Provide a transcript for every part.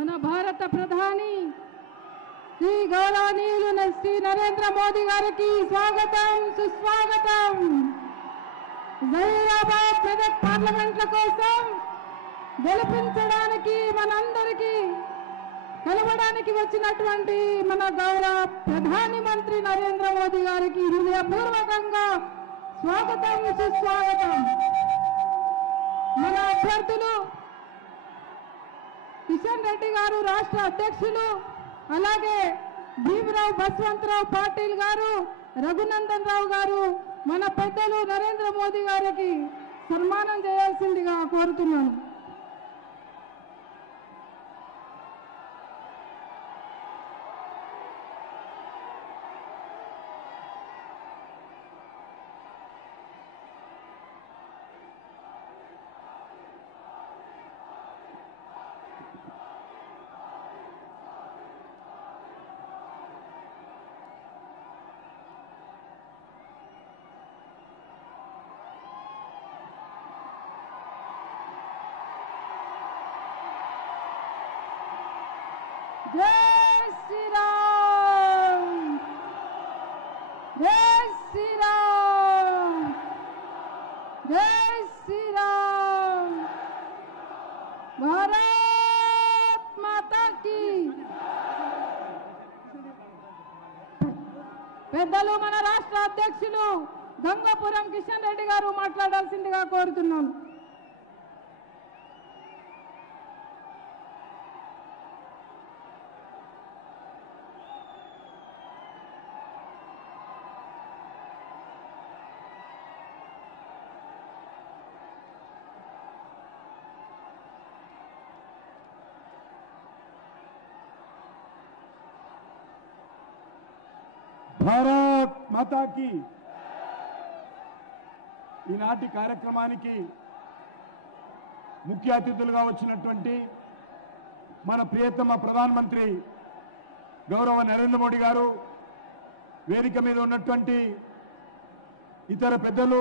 మన భారత ప్రధాని శ్రీ గౌరవనీయులు శ్రీ నరేంద్ర మోదీ గారికి స్వాగతం సుస్వాగతం. జహీరాబాద్ మెదక్ పార్లమెంట్ల కోసం గెలిపించడానికి మనందరికీ కలవడానికి వచ్చినటువంటి మన గౌరవ ప్రధాని మంత్రి నరేంద్ర మోదీ గారికి హృదయపూర్వకంగా స్వాగతం సుస్వాగతం. మన అభ్యర్థులు కిషన్ రెడ్డి గారు రాష్ట్ర అధ్యక్షులు, అలాగే భీమరావు బస్వంతరావు పాటిల్ గారు, రఘునందన్ రావు గారు మన పెద్దలు నరేంద్ర మోదీ గారికి సన్మానం చేయాల్సిందిగా కోరుతున్నాను. జై శ్రీరామ్, జై శ్రీరామ్, జై శ్రీరామ్. భారత్ మాతా కీ. పెద్దలు మన రాష్ట్ర అధ్యక్షులు గంగాపురం కిషన్ రెడ్డి గారు మాట్లాడాల్సిందిగా కోరుతున్నాను. భారత్ మాతాకి. ఈనాటి కార్యక్రమానికి ముఖ్య అతిథులుగా వచ్చినటువంటి మన ప్రియతమ ప్రధానమంత్రి గౌరవ నరేంద్ర మోడీ గారు, వేదిక మీద ఉన్నటువంటి ఇతర పెద్దలు,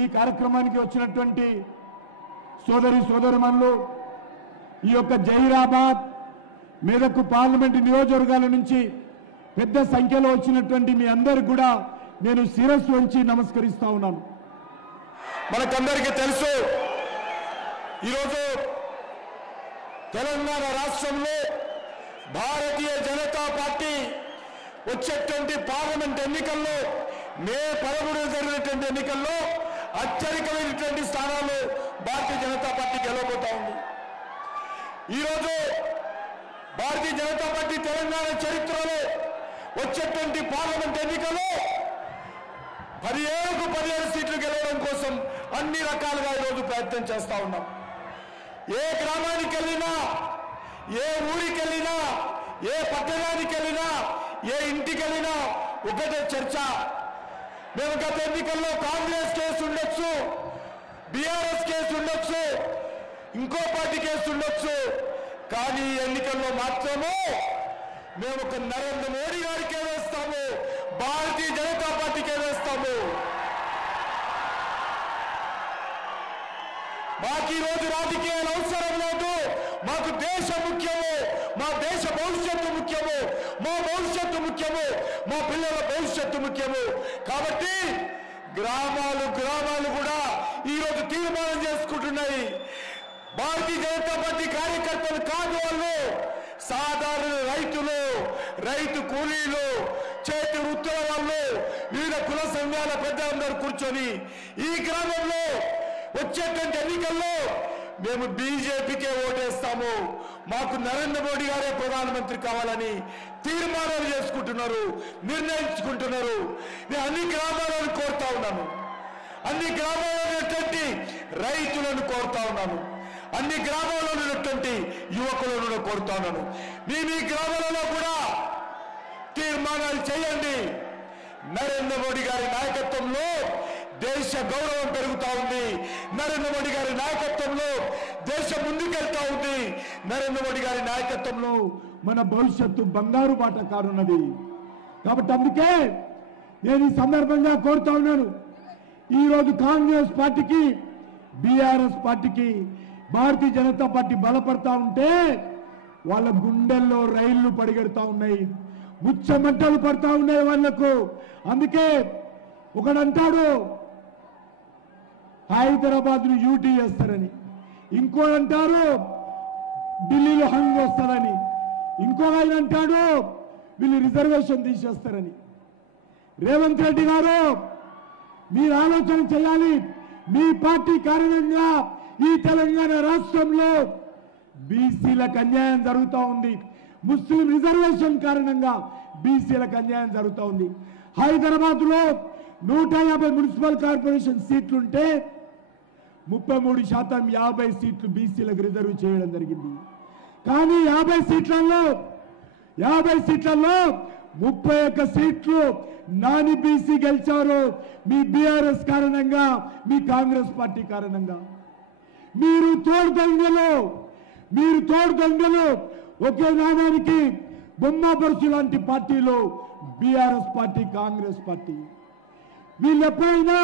ఈ కార్యక్రమానికి వచ్చినటువంటి సోదరి సోదరుమణులు, ఈ యొక్క జహీరాబాద్ మెదక్ పార్లమెంటు నియోజకవర్గాల నుంచి పెద్ద సంఖ్యలో వచ్చినటువంటి మీ అందరికి కూడా నేను శిరస్సు వంచి నమస్కరిస్తా ఉన్నాను. మనకందరికీ తెలుసు, ఈరోజు తెలంగాణ రాష్ట్రంలో భారతీయ జనతా పార్టీ వచ్చేటువంటి పార్లమెంట్ ఎన్నికల్లో మే 13 జరిగినటువంటి ఎన్నికల్లో అత్యధికమైనటువంటి స్థానాలు భారతీయ జనతా పార్టీ గెలవబోతా ఉంది. ఈరోజు భారతీయ జనతా పార్టీ తెలంగాణ చరిత్రలో వచ్చేటువంటి పార్లమెంట్ ఎన్నికల్లో 17 సీట్లు గెలవడం కోసం అన్ని రకాలుగా ఈరోజు ప్రయత్నం చేస్తా ఉన్నాం. ఏ గ్రామానికి వెళ్ళినా, ఏ ఊరికి వెళ్ళినా, ఏ పట్టణానికి వెళ్ళినా, ఏ ఇంటికి వెళ్ళినా ఒకటే చర్చ. మేము గత ఎన్నికల్లో కాంగ్రెస్ కేసు ఉండొచ్చు, బీఆర్ఎస్ కేసు ఉండొచ్చు, ఇంకో పార్టీ కేసు ఉండొచ్చు, కానీ ఎన్నికల్లో మాత్రము మేము ఒక నరేంద్ర మోడీ గారికే వేస్తాము, భారతీయ జనతా పార్టీకే వేస్తాము. మాకు ఈ రోజు రాజకీయాలు అవసరం లేదు. మాకు దేశం ముఖ్యము, మా దేశ భవిష్యత్తు ముఖ్యము, మా భవిష్యత్తు ముఖ్యము, మా పిల్లల భవిష్యత్తు ముఖ్యము. కాబట్టి గ్రామాలు కూడా ఈరోజు తీర్మానం చేసుకుంటున్నాయి. భారతీయ జనతా పార్టీ కార్యకర్తలు కాదు వాళ్ళు, సాధారణ రైతులు, రైతు కూలీలు, చేతి వృత్తుల వాళ్ళు, వివిధ కుల సంఘాల పెద్దలందరూ కూర్చొని ఈ గ్రామంలో వచ్చేటువంటి ఎన్నికల్లో మేము బీజేపీకే ఓటేస్తాము, మాకు నరేంద్ర మోడీ గారే ప్రధానమంత్రి కావాలని తీర్మానాలు చేసుకుంటున్నారు, నిర్ణయించుకుంటున్నారు. నేను అన్ని గ్రామాలను కోరుతా ఉన్నాను, అన్ని గ్రామాల్లో ఉన్నటువంటి రైతులను కోరుతా ఉన్నాను, అన్ని గ్రామాల్లో ఉన్నటువంటి యువకులను కోరుతా ఉన్నాను. మీ గ్రామాలలో కూడా తీర్మానాలు చేయండి. నరేంద్ర మోడీ గారి నాయకత్వంలో దేశ గౌరవం పెరుగుతా ఉంది. నరేంద్ర మోడీ గారి నాయకత్వంలో దేశం ముందుకెళ్తా ఉంది. నరేంద్ర మోడీ గారి నాయకత్వంలో మన భవిష్యత్తు బంగారు బాట కానున్నది. కాబట్టి అందుకే నేను ఈ సందర్భంగా కోరుతా ఉన్నాను, ఈరోజు కాంగ్రెస్ పార్టీకి, బీఆర్ఎస్ పార్టీకి భారతీయ జనతా పార్టీ బలపడతా ఉంటే వాళ్ళ గుండెల్లో రైళ్లు పరిగెడతా ఉన్నాయి, ముచ్చమంటలు పడతా ఉన్నాయి వాళ్లకు. అందుకే ఒకడంటాడు హైదరాబాద్ను యూటీ చేస్తారని, ఇంకోడంటారు ఢిల్లీలో హంగ్ వస్తారని, ఇంకో ఆయన అంటాడు వీళ్ళు రిజర్వేషన్ తీసేస్తారని. రేవంత్ రెడ్డి గారు మీరు ఆలోచన చేయాలి. మీ పార్టీ కారణంగా ఈ తెలంగాణ రాష్ట్రంలో బీసీలకు అన్యాయం జరుగుతూ ఉంది. ముస్లిం రిజర్వేషన్ కారణంగా బీసీలకు అన్యాయం జరుగుతూ ఉంది. హైదరాబాద్లో 150 మున్సిపల్ కార్పొరేషన్ సీట్లుంటే 33% 50 సీట్లు బీసీలకు రిజర్వ్ చేయడం జరిగింది. కానీ 50 సీట్లలో 31 సీట్లు నాని బీసీ గెలిచారు. మీ బీఆర్ఎస్ కారణంగా, మీ కాంగ్రెస్ పార్టీ కారణంగా. మీరు తోడు దొంగలు. ఒకే నాణానికి బొమ్మ బరుసు లాంటి పార్టీలు బీఆర్ఎస్ పార్టీ, కాంగ్రెస్ పార్టీ. వీళ్ళు ఎప్పుడైనా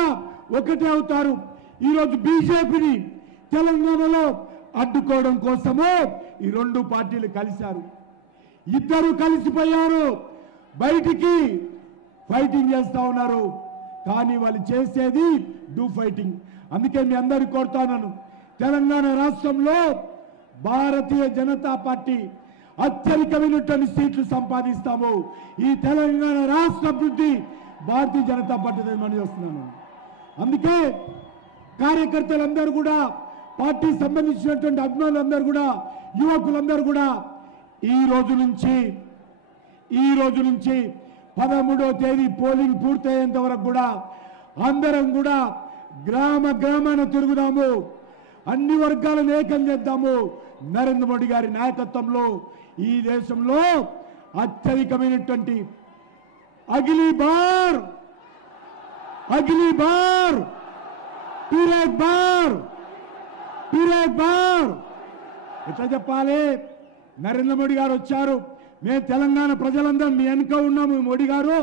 ఒకటే అవుతారు. ఈరోజు బీజేపీని తెలంగాణలో అడ్డుకోవడం కోసము ఈ రెండు పార్టీలు కలిశారు. ఇద్దరు కలిసిపోయారు, బయటికి ఫైటింగ్ చేస్తా ఉన్నారు. కానీ వాళ్ళు చేసేది డూ ఫైటింగ్. అందుకే మీ అందరికీ కోరుతాను, తెలంగాణ రాష్ట్రంలో భారతీయ జనతా పార్టీ అత్యధికమైనటువంటి సీట్లు సంపాదిస్తాము. ఈ తెలంగాణ రాష్ట్ర అభివృద్ధి భారతీయ జనతా పార్టీ మనం చేస్తున్నాను. అందుకే కార్యకర్తలందరూ కూడా, పార్టీ సంబంధించినటువంటి అభిమానులందరూ కూడా, యువకులందరూ కూడా ఈ రోజు నుంచి 13వ తేదీ పోలింగ్ పూర్తయ్యేంత వరకు కూడా అందరం కూడా గ్రామాన తిరుగుదాము, అన్ని వర్గాలను ఏకం చేద్దాము. నరేంద్ర మోడీ గారి నాయకత్వంలో ఈ దేశంలో అత్యధికమైనటువంటి అగిలీ బార్ పిరేక్ బార్ ఎట్లా చెప్పాలి? నరేంద్ర మోడీ గారు వచ్చారు, మేము తెలంగాణ ప్రజలందరం మీ వెనుక ఉన్నాము. మోడీ గారు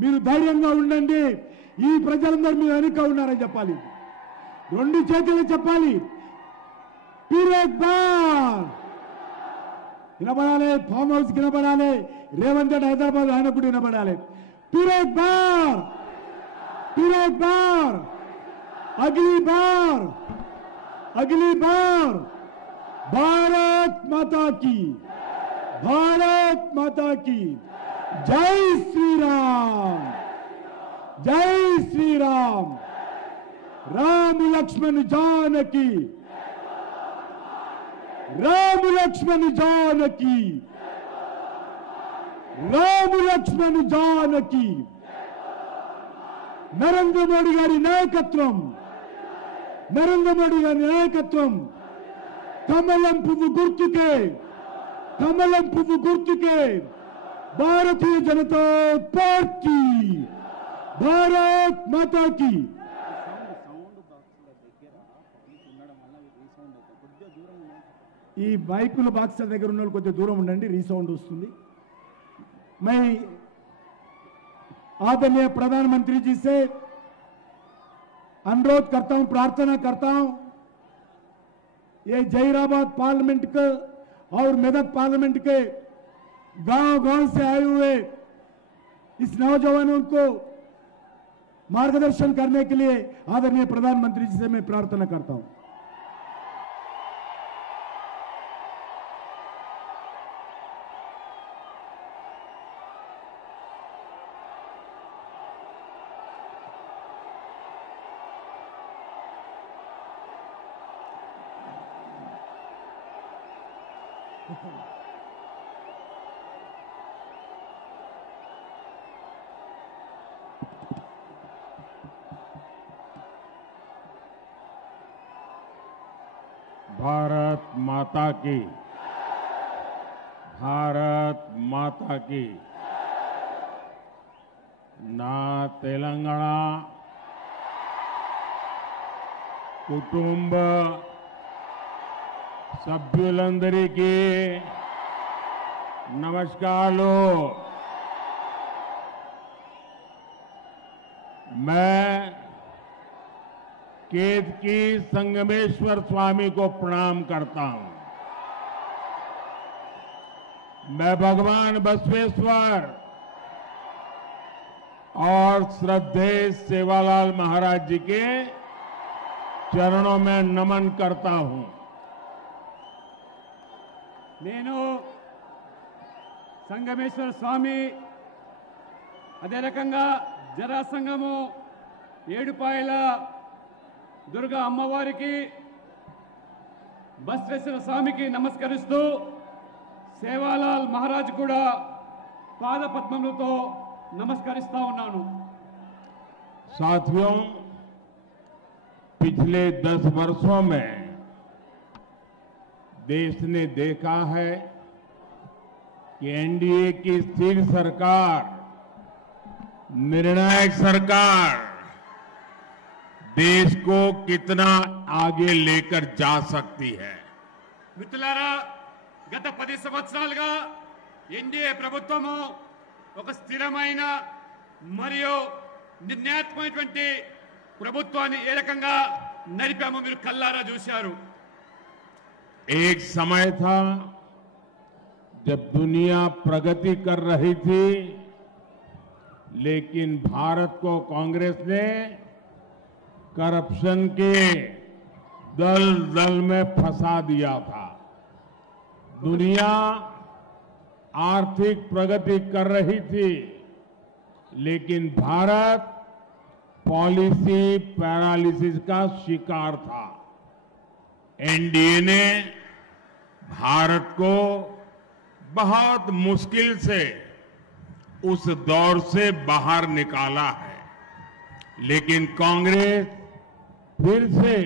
మీరు ధైర్యంగా ఉండండి, ఈ ప్రజలందరూ మీ వెనుక ఉన్నారని చెప్పాలి. రెండు చేతులు చెప్పాలి. పిరేక్ బార్ వినబడాలి, ఫామ్ హౌస్ వినబడాలి, రేవంత్ రెడ్డి హైదరాబాద్ ఆయన కూడా వినబడాలి. పిరేక్ బార్ అగిలీ బార్ भारत माता की जय श्री राम राम लक्ष्मण जानकी नरेंद्र मोदी गारी नायकत्वम कमलम पुव्वु गुर्तुके भारतीय जनता पार्टी भारत माता की ఈ మైకుల బాక్స్ దగ్గర ఉన్న వాళ్ళు కొంచెం దూరం ఉండండి, రీసౌండ్ వస్తుంది. मैं आदरणीय प्रधानमंत्री जी से अनुरोध करता हूं, प्रार्थना करता हूं, ये जहीराबाद पार्लियामेंट के और मेदक पार्लियामेंट के गांव से आए हुए इस नौजवानों को मार्गदर्शन करने के लिए आदरणीय प्रधानमंत्री जी से मैं प्रार्थना करता हूं. भारत माता की ना तेलंगाना कुटुंब సభ్యులందరికీ नमस्कार. मैं केतकी संगमेश्वर स्वामी को प्रणाम करता हूं। मैं भगवान बसवेश्वर और श्रद्धेय सेवालाल महाराज जी के चरणों में नमन करता हूं। నేను సంగమేశ్వర స్వామి అదే రకంగా జరాసంగము ఏడుపాయల దుర్గా అమ్మవారికి బసవేశ్వర స్వామికి నమస్కరిస్తూ సేవాలాల్ మహారాజ్ కూడా పాద పద్మములతో నమస్కరిస్తా ఉన్నాను। साथियों, पिछले 10 वर्षों में देश ने देखा है कि एनडीए की स्थिर सरकार, निर्णायक सरकार देश को कितना आगे लेकर जा सकती है। మిత్రులారా, గత 10 సంవత్సరాలుగా ఎన్డీఏ ప్రభుత్వము ఒక స్థిరమైన మరియు నిర్ణయాత్మకమైనటువంటి ప్రభుత్వాన్ని ఏ రకంగా నడిపామో మీరు కల్లారా చూశారు। एक समय था जब दुनिया प्रगति कर रही थी, लेकिन भारत को कांग्रेस ने करप्शन के दल दल में फंसा दिया था। दुनिया आर्थिक प्रगति कर रही थी, लेकिन भारत पॉलिसी पैरालिसिस का शिकार था। एनडीए ने भारत को बहुत मुश्किल से उस दौर से बाहर निकाला है, लेकिन कांग्रेस फिर से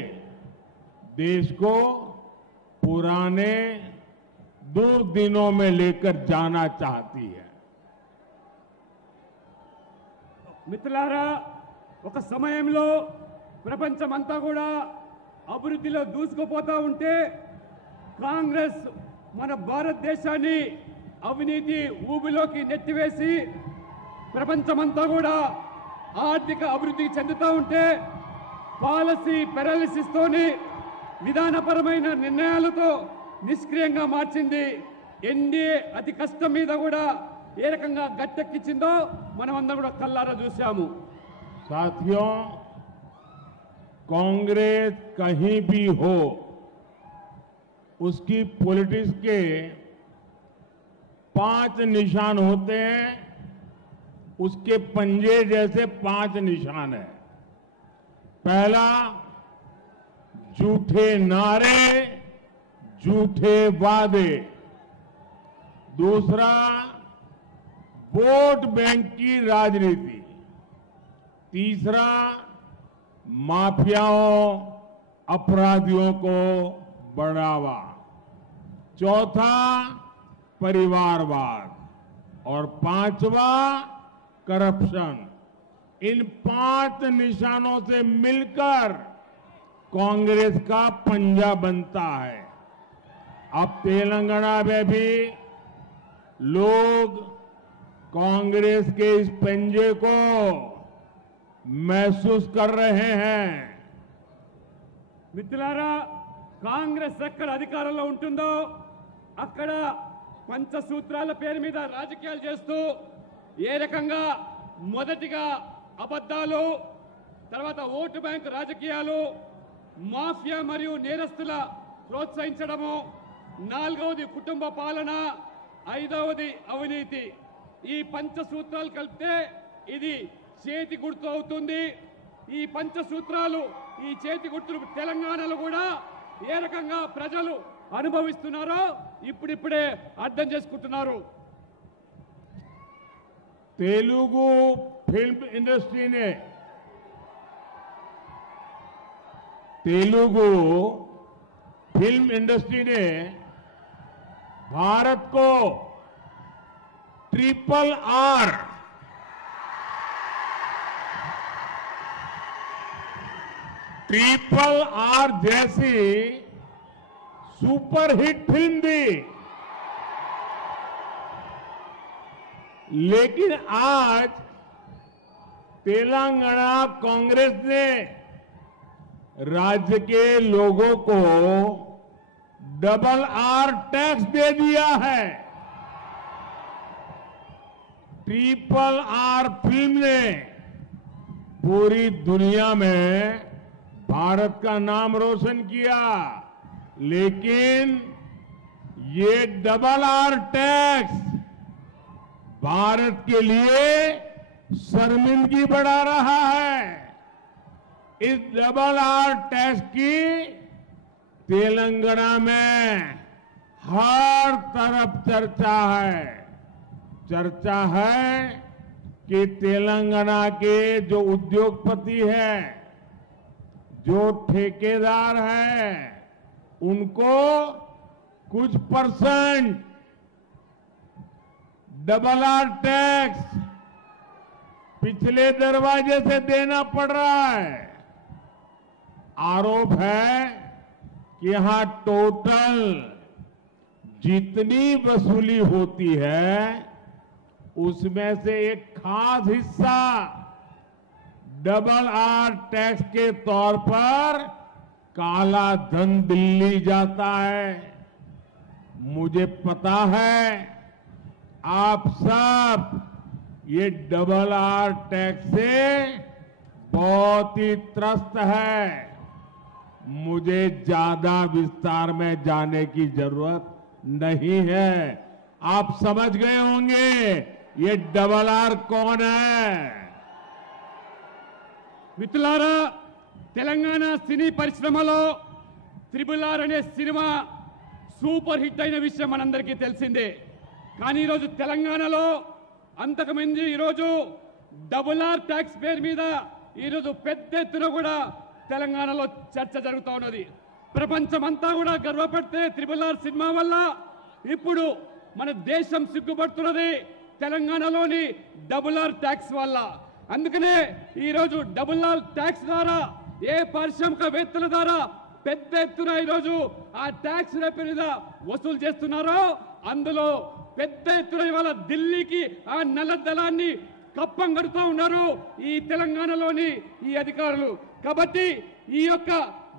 देश को पुराने दुर्दिनों में लेकर जाना चाहती है। మిత్రులారా, ఒక సమయంలో ప్రపంచమంతా కూడా అభివృద్ధిలో దూసుకుపోతా ఉంటే కాంగ్రెస్ మన భారతదేశాన్ని అవినీతి ఊబిలోకి నెట్టివేసి ప్రపంచమంతా కూడా ఆర్థిక అభివృద్ధి చెందుతూ ఉంటే పాలసీ పారాలిసిస్ తోని విధానపరమైన నిర్ణయాలతో నిష్క్రియంగా మార్చింది। ఎన్డీఏ అతి కష్టం మీద కూడా ఏ రకంగా గట్టెక్కించిందో మనం అందరం కూడా కల్లారా చూశాము। साथियों, कांग्रेस कहीं भी हो, उसकी पॉलिटिक्स के 5 निशान होते हैं। उसके पंजे जैसे 5 निशान है। पहला, झूठे नारे, झूठे वादे। दूसरा, वोट बैंक की राजनीति। तीसरा, माफियाओं, अपराधियों को बढ़ावा। चौथा, परिवारवाद। और 5वां, करप्शन। इन 5 निशानों से मिलकर कांग्रेस का पंजा बनता है। अब तेलंगाना में भी लोग कांग्रेस के इस पंजे को महसूस कर रहे हैं। మిత్రులారా, కాంగ్రెస్ ఎక్కడ అధికారంలో ఉంటుందో అక్కడ పంచసూత్రాల పేరు మీద రాజకీయాలు చేస్తూ ఏ రకంగా మొదటిగా అబద్ధాలు, తర్వాత ఓటు బ్యాంక్ రాజకీయాలు, మాఫియా మరియు నేరస్తుల ప్రోత్సహించడము, 4వది కుటుంబ పాలన, 5వది అవినీతి। ఈ పంచసూత్రాలు కలిపితే ఇది చేతి గుర్తు అవుతుంది। ఈ పంచసూత్రాలు, ఈ చేతి గుర్తులు తెలంగాణలో కూడా ఏ రకంగా ప్రజలు అనుభవిస్తున్నారో ఇప్పుడిప్పుడే అర్థం చేసుకుంటున్నారు। तेलुगु फिल्म इंडस्ट्री ने भारत को ट्रिपल आर जैसी सुपरहिट फिल्म दी। लेकिन आज तेलंगाना कांग्रेस ने राज्य के लोगों को डबल आर टैक्स दे दिया है। ट्रिपल आर फिल्म ने पूरी दुनिया में भारत का नाम रोशन किया, लेकिन ये डबल आर टैक्स भारत के लिए शर्मिंदगी बढ़ा रहा है। इस डबल आर टैक्स की तेलंगाना में हर तरफ चर्चा है। चर्चा है कि तेलंगाना के जो उद्योगपति हैं, जो ठेकेदार हैं, उनको कुछ परसेंट डबल आर टैक्स पिछले दरवाजे से देना पड़ रहा है। आरोप है कि यहां टोटल जितनी वसूली होती है उसमें से एक खास हिस्सा डबल आर टैक्स के तौर पर काला धन दिल्ली जाता है। मुझे पता है आप सब ये डबल आर टैक्स से बहुत ही त्रस्त है। मुझे ज्यादा विस्तार में जाने की जरूरत नहीं है। आप समझ गए होंगे ये डबल आर कौन है। మిత్రులారా, తెలంగాణ సినీ పరిశ్రమలో త్రిబుల్ ఆర్ అనే సినిమా సూపర్ హిట్ అయిన విషయం మనందరికీ తెలిసిందే. కానీ ఈరోజు తెలంగాణలో అంతకుముందు ఈరోజు డబుల్ ఆర్ ట్యాక్స్ పేరు మీద ఈరోజు పెద్ద ఎత్తున కూడా తెలంగాణలో చర్చ జరుగుతూ ఉన్నది. ప్రపంచమంతా కూడా గర్వపడితే త్రిబుల్ ఆర్ సినిమా వల్ల ఇప్పుడు మన దేశం సిగ్గుపడుతున్నది తెలంగాణలోని డబుల్ ఆర్ ట్యాక్స్ వల్ల. అందుకనే ఈరోజు డబుల్ ఆర్ ట్యాక్స్ ద్వారా ఏ పారిశ్రామికవేత్తల ద్వారా పెద్ద ఎత్తున ఈరోజు ఆ ట్యాక్స్ మీద వసూలు చేస్తున్నారో అందులో పెద్ద ఎత్తున ఇవాళ ఢిల్లీకి ఆ నల్లధనాన్ని కప్పం కడుతూ ఉన్నారు ఈ తెలంగాణలోని ఈ అధికారులు. కాబట్టి ఈ యొక్క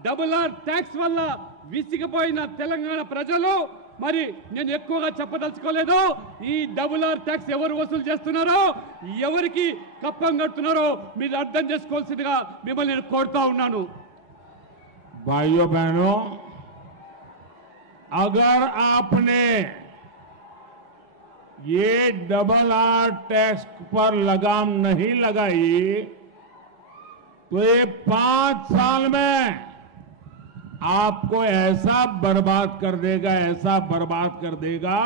డబుల్ ఆర్ ట్యాక్స్ వల్ల విసిగిపోయిన తెలంగాణ ప్రజలు, మరి నేను ఎక్కువగా చెప్పదలుచుకోలేదు, ఈ డబుల్ ఆర్ ట్యాక్స్ ఎవరు వసూలు చేస్తున్నారో, ఎవరికి కప్పం కడుతున్నారో మీరు అర్థం చేసుకోవాల్సిందిగా మిమ్మల్ని నేను కోరుతా ఉన్నాను. भाइयों बहनों, अगर आपने ये डबल आर टैक्स पर लगाम नहीं लगाई तो ये 5 साल में आपको ऐसा बर्बाद कर देगा, ऐसा बर्बाद कर देगा,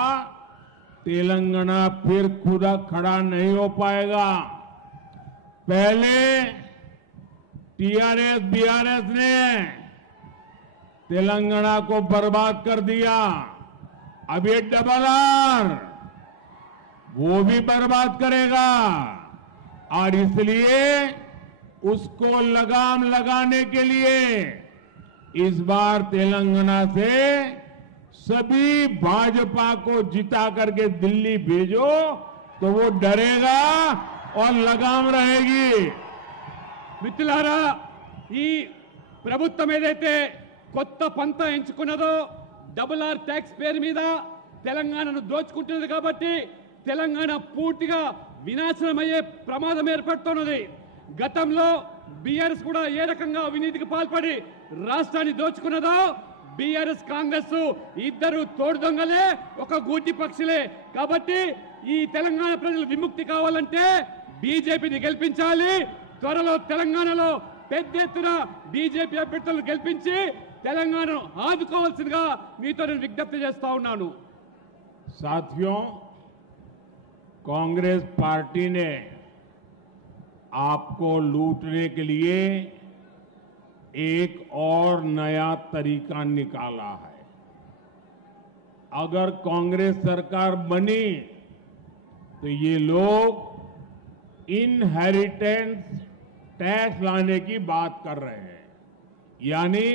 तेलंगाना फिर खुदा खड़ा नहीं हो पाएगा। पहले टीआरएस बीआरएस ने तेलंगाना को बर्बाद कर दिया, अब ये डबल आर वो भी बर्बाद करेगा। और इसलिए उसको लगाम लगाने के लिए इस बार तेलंगाना से सभी भाजपा को जिता करके दिल्ली भेजो तो वो डरेगा और लगाम रहेगी। మిత్రులారా, ఈ ప్రభుత్వం ఏదైతే కొత్త పంత ఎంచుకున్నదో డబుల్ ఆర్ ట్యాక్స్ పేరు మీద తెలంగాణను దోచుకుంటున్నది కాబట్టి తెలంగాణ పూర్తిగా వినాశనమయ్యే ప్రమాదం ఏర్పడుతున్నది. గతంలో బీఆర్ఎస్ కూడా ఏ రకంగా అవినీతికి పాల్పడి రాష్ట్రాన్ని దోచుకున్నదో, బీఆర్ఎస్ కాంగ్రెస్ ఇద్దరు తోడు దొంగలే, ఒక గూటి పక్షులే. కాబట్టి ఈ తెలంగాణ ప్రజలు విముక్తి కావాలంటే బీజేపీని గెలిపించాలి. త్వరలో తెలంగాణలో పెద్ద ఎత్తున బీజేపీ అభ్యర్థులను గెలిపించి తెలంగాణను ఆదుకోవాల్సిందిగా మీతో నేను విజ్ఞప్తి చేస్తా ఉన్నాను. साथियों, कांग्रेस पार्टी ने आपको लूटने के लिए एक और नया तरीका निकाला है। अगर कांग्रेस सरकार बनी तो ये लोग इनहेरिटेंस टैक्स लाने की बात कर रहे हैं, यानी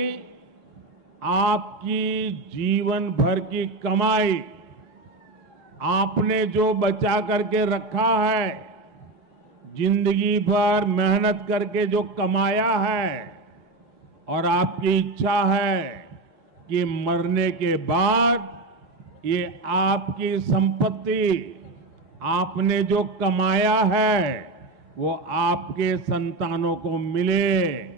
आपकी जीवन भर की कमाई, आपने जो बचा करके रखा है, जिंदगी भर मेहनत करके जो कमाया है, और आपकी इच्छा है कि मरने के बाद ये आपकी संपत्ति, आपने जो कमाया है वो आपके संतानों को मिले।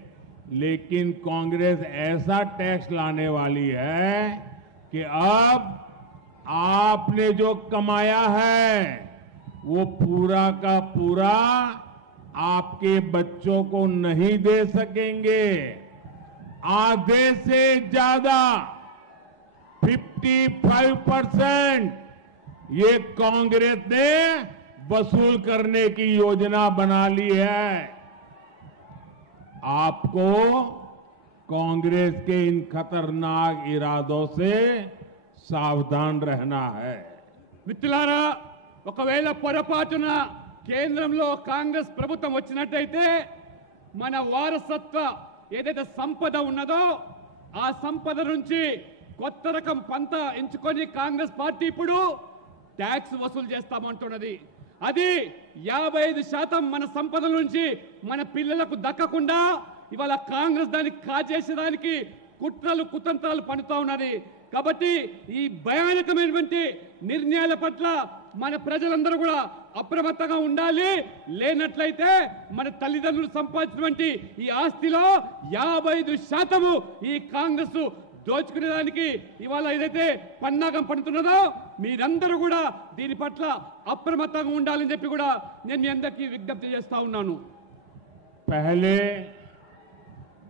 लेकिन कांग्रेस ऐसा टैक्स लाने वाली है कि अब आपने जो कमाया है वो पूरा का पूरा आपके बच्चों को नहीं दे सकेंगे। आधे से ज्यादा 55% ये कांग्रेस ने वसूल करने की योजना बना ली है। आपको कांग्रेस के इन खतरनाक इरादों से सावधान रहना है। మిత్రులారా, ఒకవేళ పొరపాటున కేంద్రంలో కాంగ్రెస్ ప్రభుత్వం వచ్చినట్టయితే మన వారసత్వ ఏదైతే సంపద ఉన్నదో ఆ సంపద నుంచి కొత్త రకం పంత ఎంచుకొని కాంగ్రెస్ పార్టీ ఇప్పుడు ట్యాక్స్ వసూలు చేస్తామంటున్నది. అది 55% మన సంపద నుంచి మన పిల్లలకు దక్కకుండా ఇవాళ కాంగ్రెస్ దాన్ని కాజేసేదానికి కుట్రలు కుతంత్రాలు పన్నుతా ఉన్నది. కాబట్టి ఈ భయానకమైనటువంటి నిర్ణయాల పట్ల మన ప్రజలందరూ కూడా అప్రమత్తంగా ఉండాలి. లేనట్లయితే మన తల్లిదండ్రులు సంపాదించినటువంటి ఈ ఆస్తిలో 55% ఈ కాంగ్రెస్ దోచుకునేదానికి ఇవాళ ఏదైతే పన్నాగం పడుతున్నదో మీరందరూ కూడా దీని పట్ల అప్రమత్తంగా ఉండాలని చెప్పి కూడా నేను మీ అందరికీ విజ్ఞప్తి చేస్తా ఉన్నాను. पहले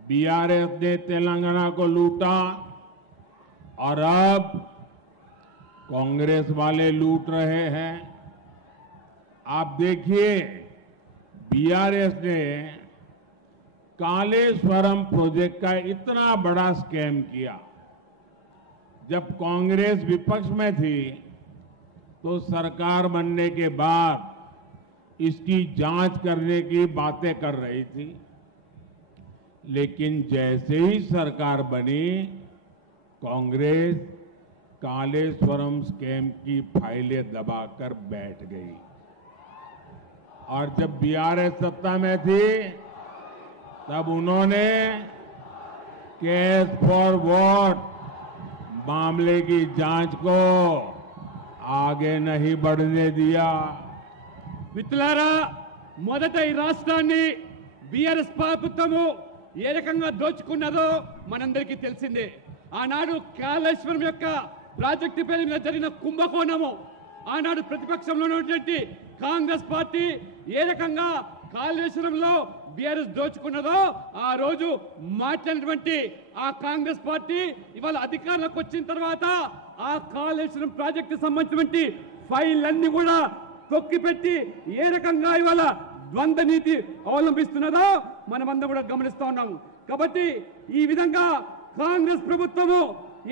बीआरएस ने तेलंगाना को लूटा और अब कांग्रेस वाले लूट रहे हैं। आप देखिए, बीआरएस ने कालेश्वरम प्रोजेक्ट का इतना बड़ा स्कैम किया। जब कांग्रेस विपक्ष में थी तो सरकार बनने के बाद इसकी जांच करने की बातें कर रही थी, लेकिन जैसे ही सरकार बनी कांग्रेस कालेश्वरम स्कैम की फाइलें दबाकर बैठ गई। और जब बीआरएस सत्ता में थी तब उन्होंने केस फॉर वोट मामले की जांच को आगे नहीं बढ़ने दिया। మిత్రులారా, మొదట ఈ రాష్ట్రాన్ని బీఆర్ఎస్ ప్రభుత్వము ఏ రకంగా దోచుకున్నదో మనందరికీ తెలిసిందే. ఆనాడు కాళేశ్వరం యొక్క ప్రాజెక్టు పేరు మీద జరిగిన కుంభకోణము, ఆనాడు ప్రతిపక్షంలో ఉన్నటువంటి కాంగ్రెస్ పార్టీ ఏ రకంగా కాళేశ్వరంలో బీఆర్ఎస్ దోచుకున్నదో ఆ రోజు మాట్లాడినటువంటి ఆ కాంగ్రెస్ పార్టీ ఇవాళ అధికారంలోకి వచ్చిన తర్వాత ఆ కాళేశ్వరం ప్రాజెక్టు సంబంధించినటువంటి ఫైల్ అన్ని కూడా తొక్కిపెట్టి ఏ రకంగా ఇవాళ ద్వంద్వ నీతి అవలంబిస్తున్నదో మనమందరం కూడా గమనిస్తా ఉన్నాము. కాబట్టి ఈ విధంగా కాంగ్రెస్ ప్రభుత్వము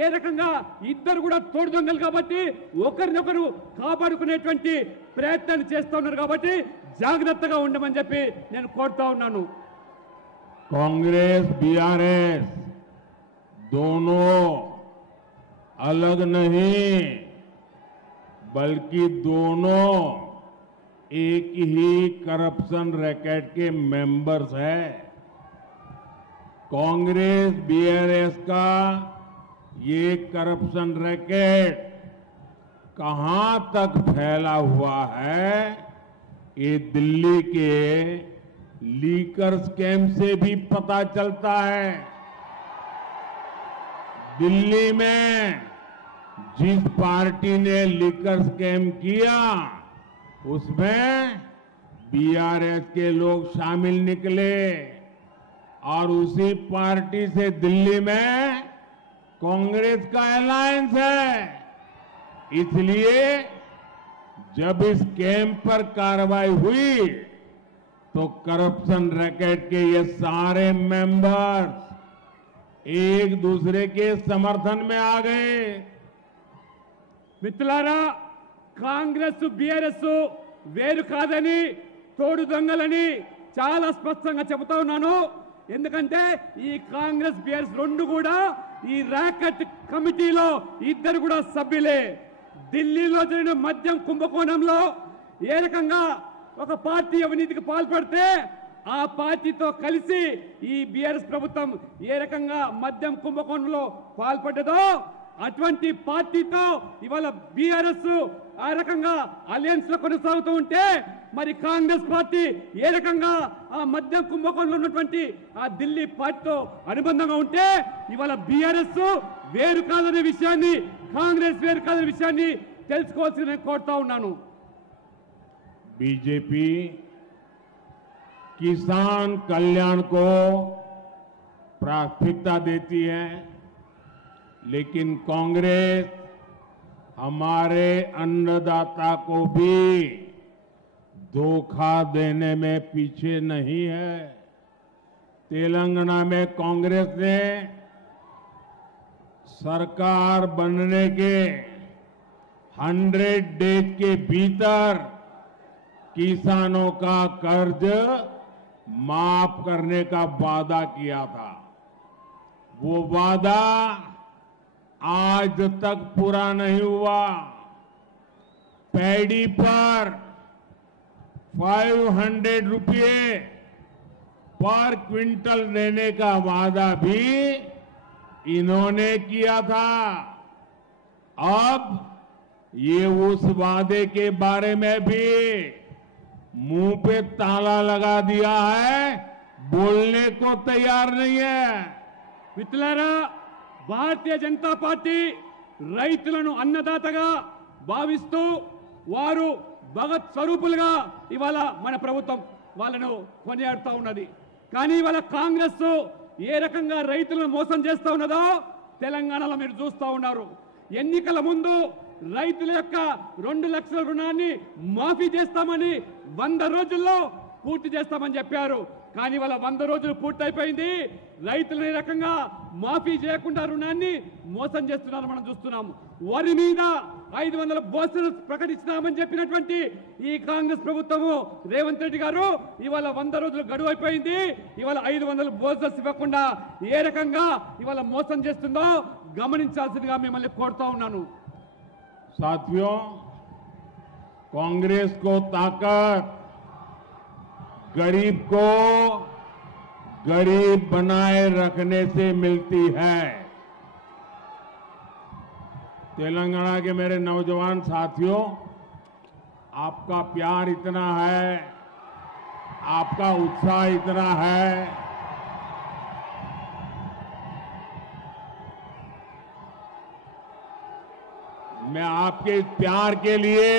ఏ రకంగా ఇద్దరు కూడా తోడు దొంగలు కాబట్టి ఒకరినొకరు కాపాడుకునేటువంటి ప్రయత్నాన్ని చేస్తూ ఉన్నారు. కాబట్టి జాగ్రత్తగా ఉండమని చెప్పి నేను కోరుతా ఉన్నాను. कांग्रेस बीआरएस दोनों अलग नहीं बल्कि दोनों एक ही करप्शन रैकेट के मेंबर्स हैं। कांग्रेस बीआरएस का ये करप्शन रैकेट कहां तक फैला हुआ है ये दिल्ली के लीकर स्कैम से भी पता चलता है। दिल्ली में जिस पार्टी ने लीकर स्कैम किया उसमें बीआरएस के लोग शामिल निकले और उसी पार्टी से दिल्ली में कांग्रेस का अलायंस है। इसलिए जब इस स्कैम पर कार्रवाई हुई तो करप्शन रैकेट के ये सारे मेंबर्स एक दूसरे के समर्थन में आ गए। మిత్రులారా, కాంగ్రెస్ బీఆర్ఎస్ వేరు కాదని తోడు దొంగలని చాలా స్పష్టంగా చెబుతా ఉన్నాను. ఎందుకంటే ఈ కాంగ్రెస్ బీఆర్ఎస్ రెండు కూడా ఈ ర్యాకెట్ కమిటీలో ఇద్దరు కూడా సభ్యులే. ఢిల్లీలో జరిగిన మద్యం కుంభకోణంలో ఏ రకంగా ఒక పార్టీ అవినీతికి పాల్పడితే ఆ పార్టీతో కలిసి ఈ బీఆర్ఎస్ ప్రభుత్వం ఏ రకంగా మద్యం కుంభకోణంలో పాల్పడ్డదో అటువంటి పార్టీతో ఇవాళ బీఆర్ఎస్ ఆ రకంగా అలయన్స్ లో కొనసాగుతూ ఉంటే మరి కాంగ్రెస్ పార్టీ ఏ రకంగా ఆ మద్యం కుంభకోణంలో ఉన్నటువంటి ఆ ఢిల్లీ పార్టీతో అనుబంధంగా ఉంటే ఇవాళ బీఆర్ఎస్ వేరు కాదనే విషయాన్ని, కాంగ్రెస్ వేరు కాదనే విషయాన్ని తెలుసుకోవాల్సి నేను కోరుతా ఉన్నాను. बीजेपी किसान कल्याण को प्राथमिकता देती है, लेकिन कांग्रेस हमारे अन्नदाता को भी धोखा देने में पीछे नहीं है। तेलंगाना में कांग्रेस ने सरकार बनने के 100 डेज के भीतर किसानों का कर्ज माफ करने का वादा किया था। वो वादा आज तक पूरा नहीं हुआ। पैडी पर 500 रुपये पर क्विंटल देने का वादा भी इन्होंने किया था। अब ये उस वादे के बारे में भी मुंह पे ताला लगा दिया है, बोलने को तैयार नहीं है। మిత్రులారా, భారతీయ జనతా పార్టీ రైతులను అన్నదాతగా భావిస్తూ వారు భగత్ స్వరూపులుగా ఇవాళ మన ప్రభుత్వం వాళ్ళను కొనియాడుతూ ఉన్నది. కానీ ఇవాళ కాంగ్రెస్ ఏ రకంగా రైతులను మోసం చేస్తూ ఉన్నదో తెలంగాణలో మీరు చూస్తూ ఉన్నారు. ఎన్నికల ముందు రైతుల యొక్క 2 లక్షల రుణాన్ని మాఫీ చేస్తామని 100 రోజుల్లో పూర్తి చేస్తామని చెప్పారు. కానీ వాళ్ళ 100 రోజులు పూర్తయిపోయింది. రైతులు ఈ రకంగా మాఫీ చేయకుండా రుణాన్ని మోసం చేస్తున్నారు మనం చూస్తున్నాం. వరి మీద 500 బోనస్ ప్రకటిస్తామని చెప్పినటువంటి ఈ కాంగ్రెస్ ప్రభుత్వము రేవంత్ రెడ్డి గారు ఇవాళ 100 రోజులు గడువు అయిపోయింది. ఇవాళ 500 బోనస్ ఇవ్వకుండా ఏ రకంగా ఇవాళ మోసం చేస్తుందో గమనించాల్సిందిగా మిమ్మల్ని కోరుతా ఉన్నాను. साथियों, कांग्रेस को ताकत गरीब को गरीब बनाए रखने से मिलती है। तेलंगाना के मेरे नौजवान साथियों, आपका प्यार इतना है, आपका उत्साह इतना है, मैं आपके इस प्यार के लिए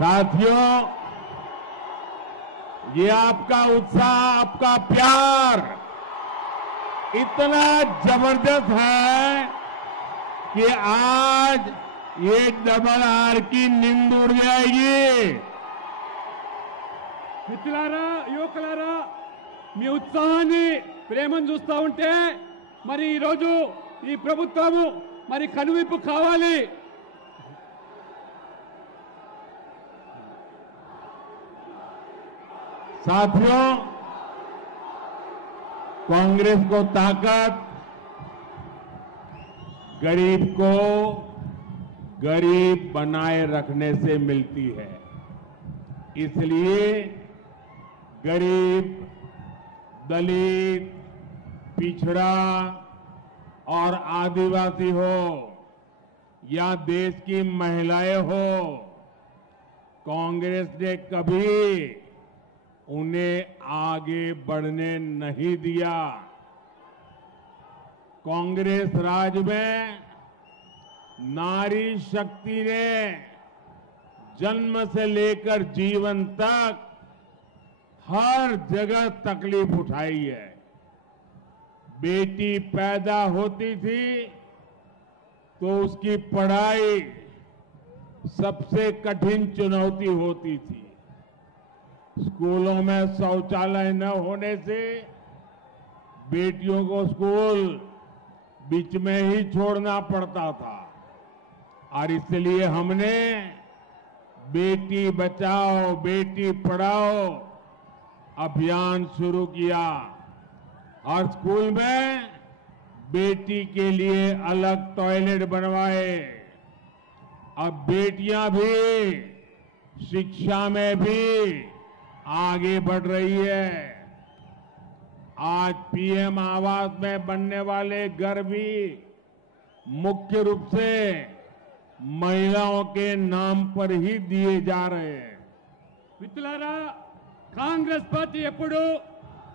साथियों, ये आपका उत्साह, आपका प्यार इतना जबरदस्त है कि आज ये डबल आर की नींद उड़ जाएगी। మిత్రులారా, యువకులారా, మీ ఉత్సాహాన్ని ప్రేమను చూస్తూ ఉంటే మరి ఈరోజు ఈ ప్రభుత్వము మరి కనువిప్పు కావాలి. साथियों, कांग्रेस को ताकत गरीब को गरीब बनाए रखने से मिलती है। इसलिए गरीब, दलित, पिछड़ा और आदिवासी हो या देश की महिलाएं हो, कांग्रेस ने कभी उन्हें आगे बढ़ने नहीं दिया। कांग्रेस राज में नारी शक्ति ने जन्म से लेकर जीवन तक हर जगह तकलीफ उठाई है। बेटी पैदा होती थी तो उसकी पढ़ाई सबसे कठिन चुनौती होती थी। स्कूलों में शौचालय न होने से बेटियों को स्कूल बीच में ही छोड़ना पड़ता था और इसलिए हमने बेटी बचाओ बेटी पढ़ाओ अभियान शुरू किया और स्कूल में बेटी के लिए अलग टॉयलेट बनवाए। अब बेटियां भी शिक्षा में भी आगे बढ़ रही है। आज पीएम आवास में बनने वाले घर भी मुख्य रूप से महिलाओं के नाम पर ही दिए जा रहे हैं। మిత్రులారా, కాంగ్రెస్ పార్టీ ఎప్పుడు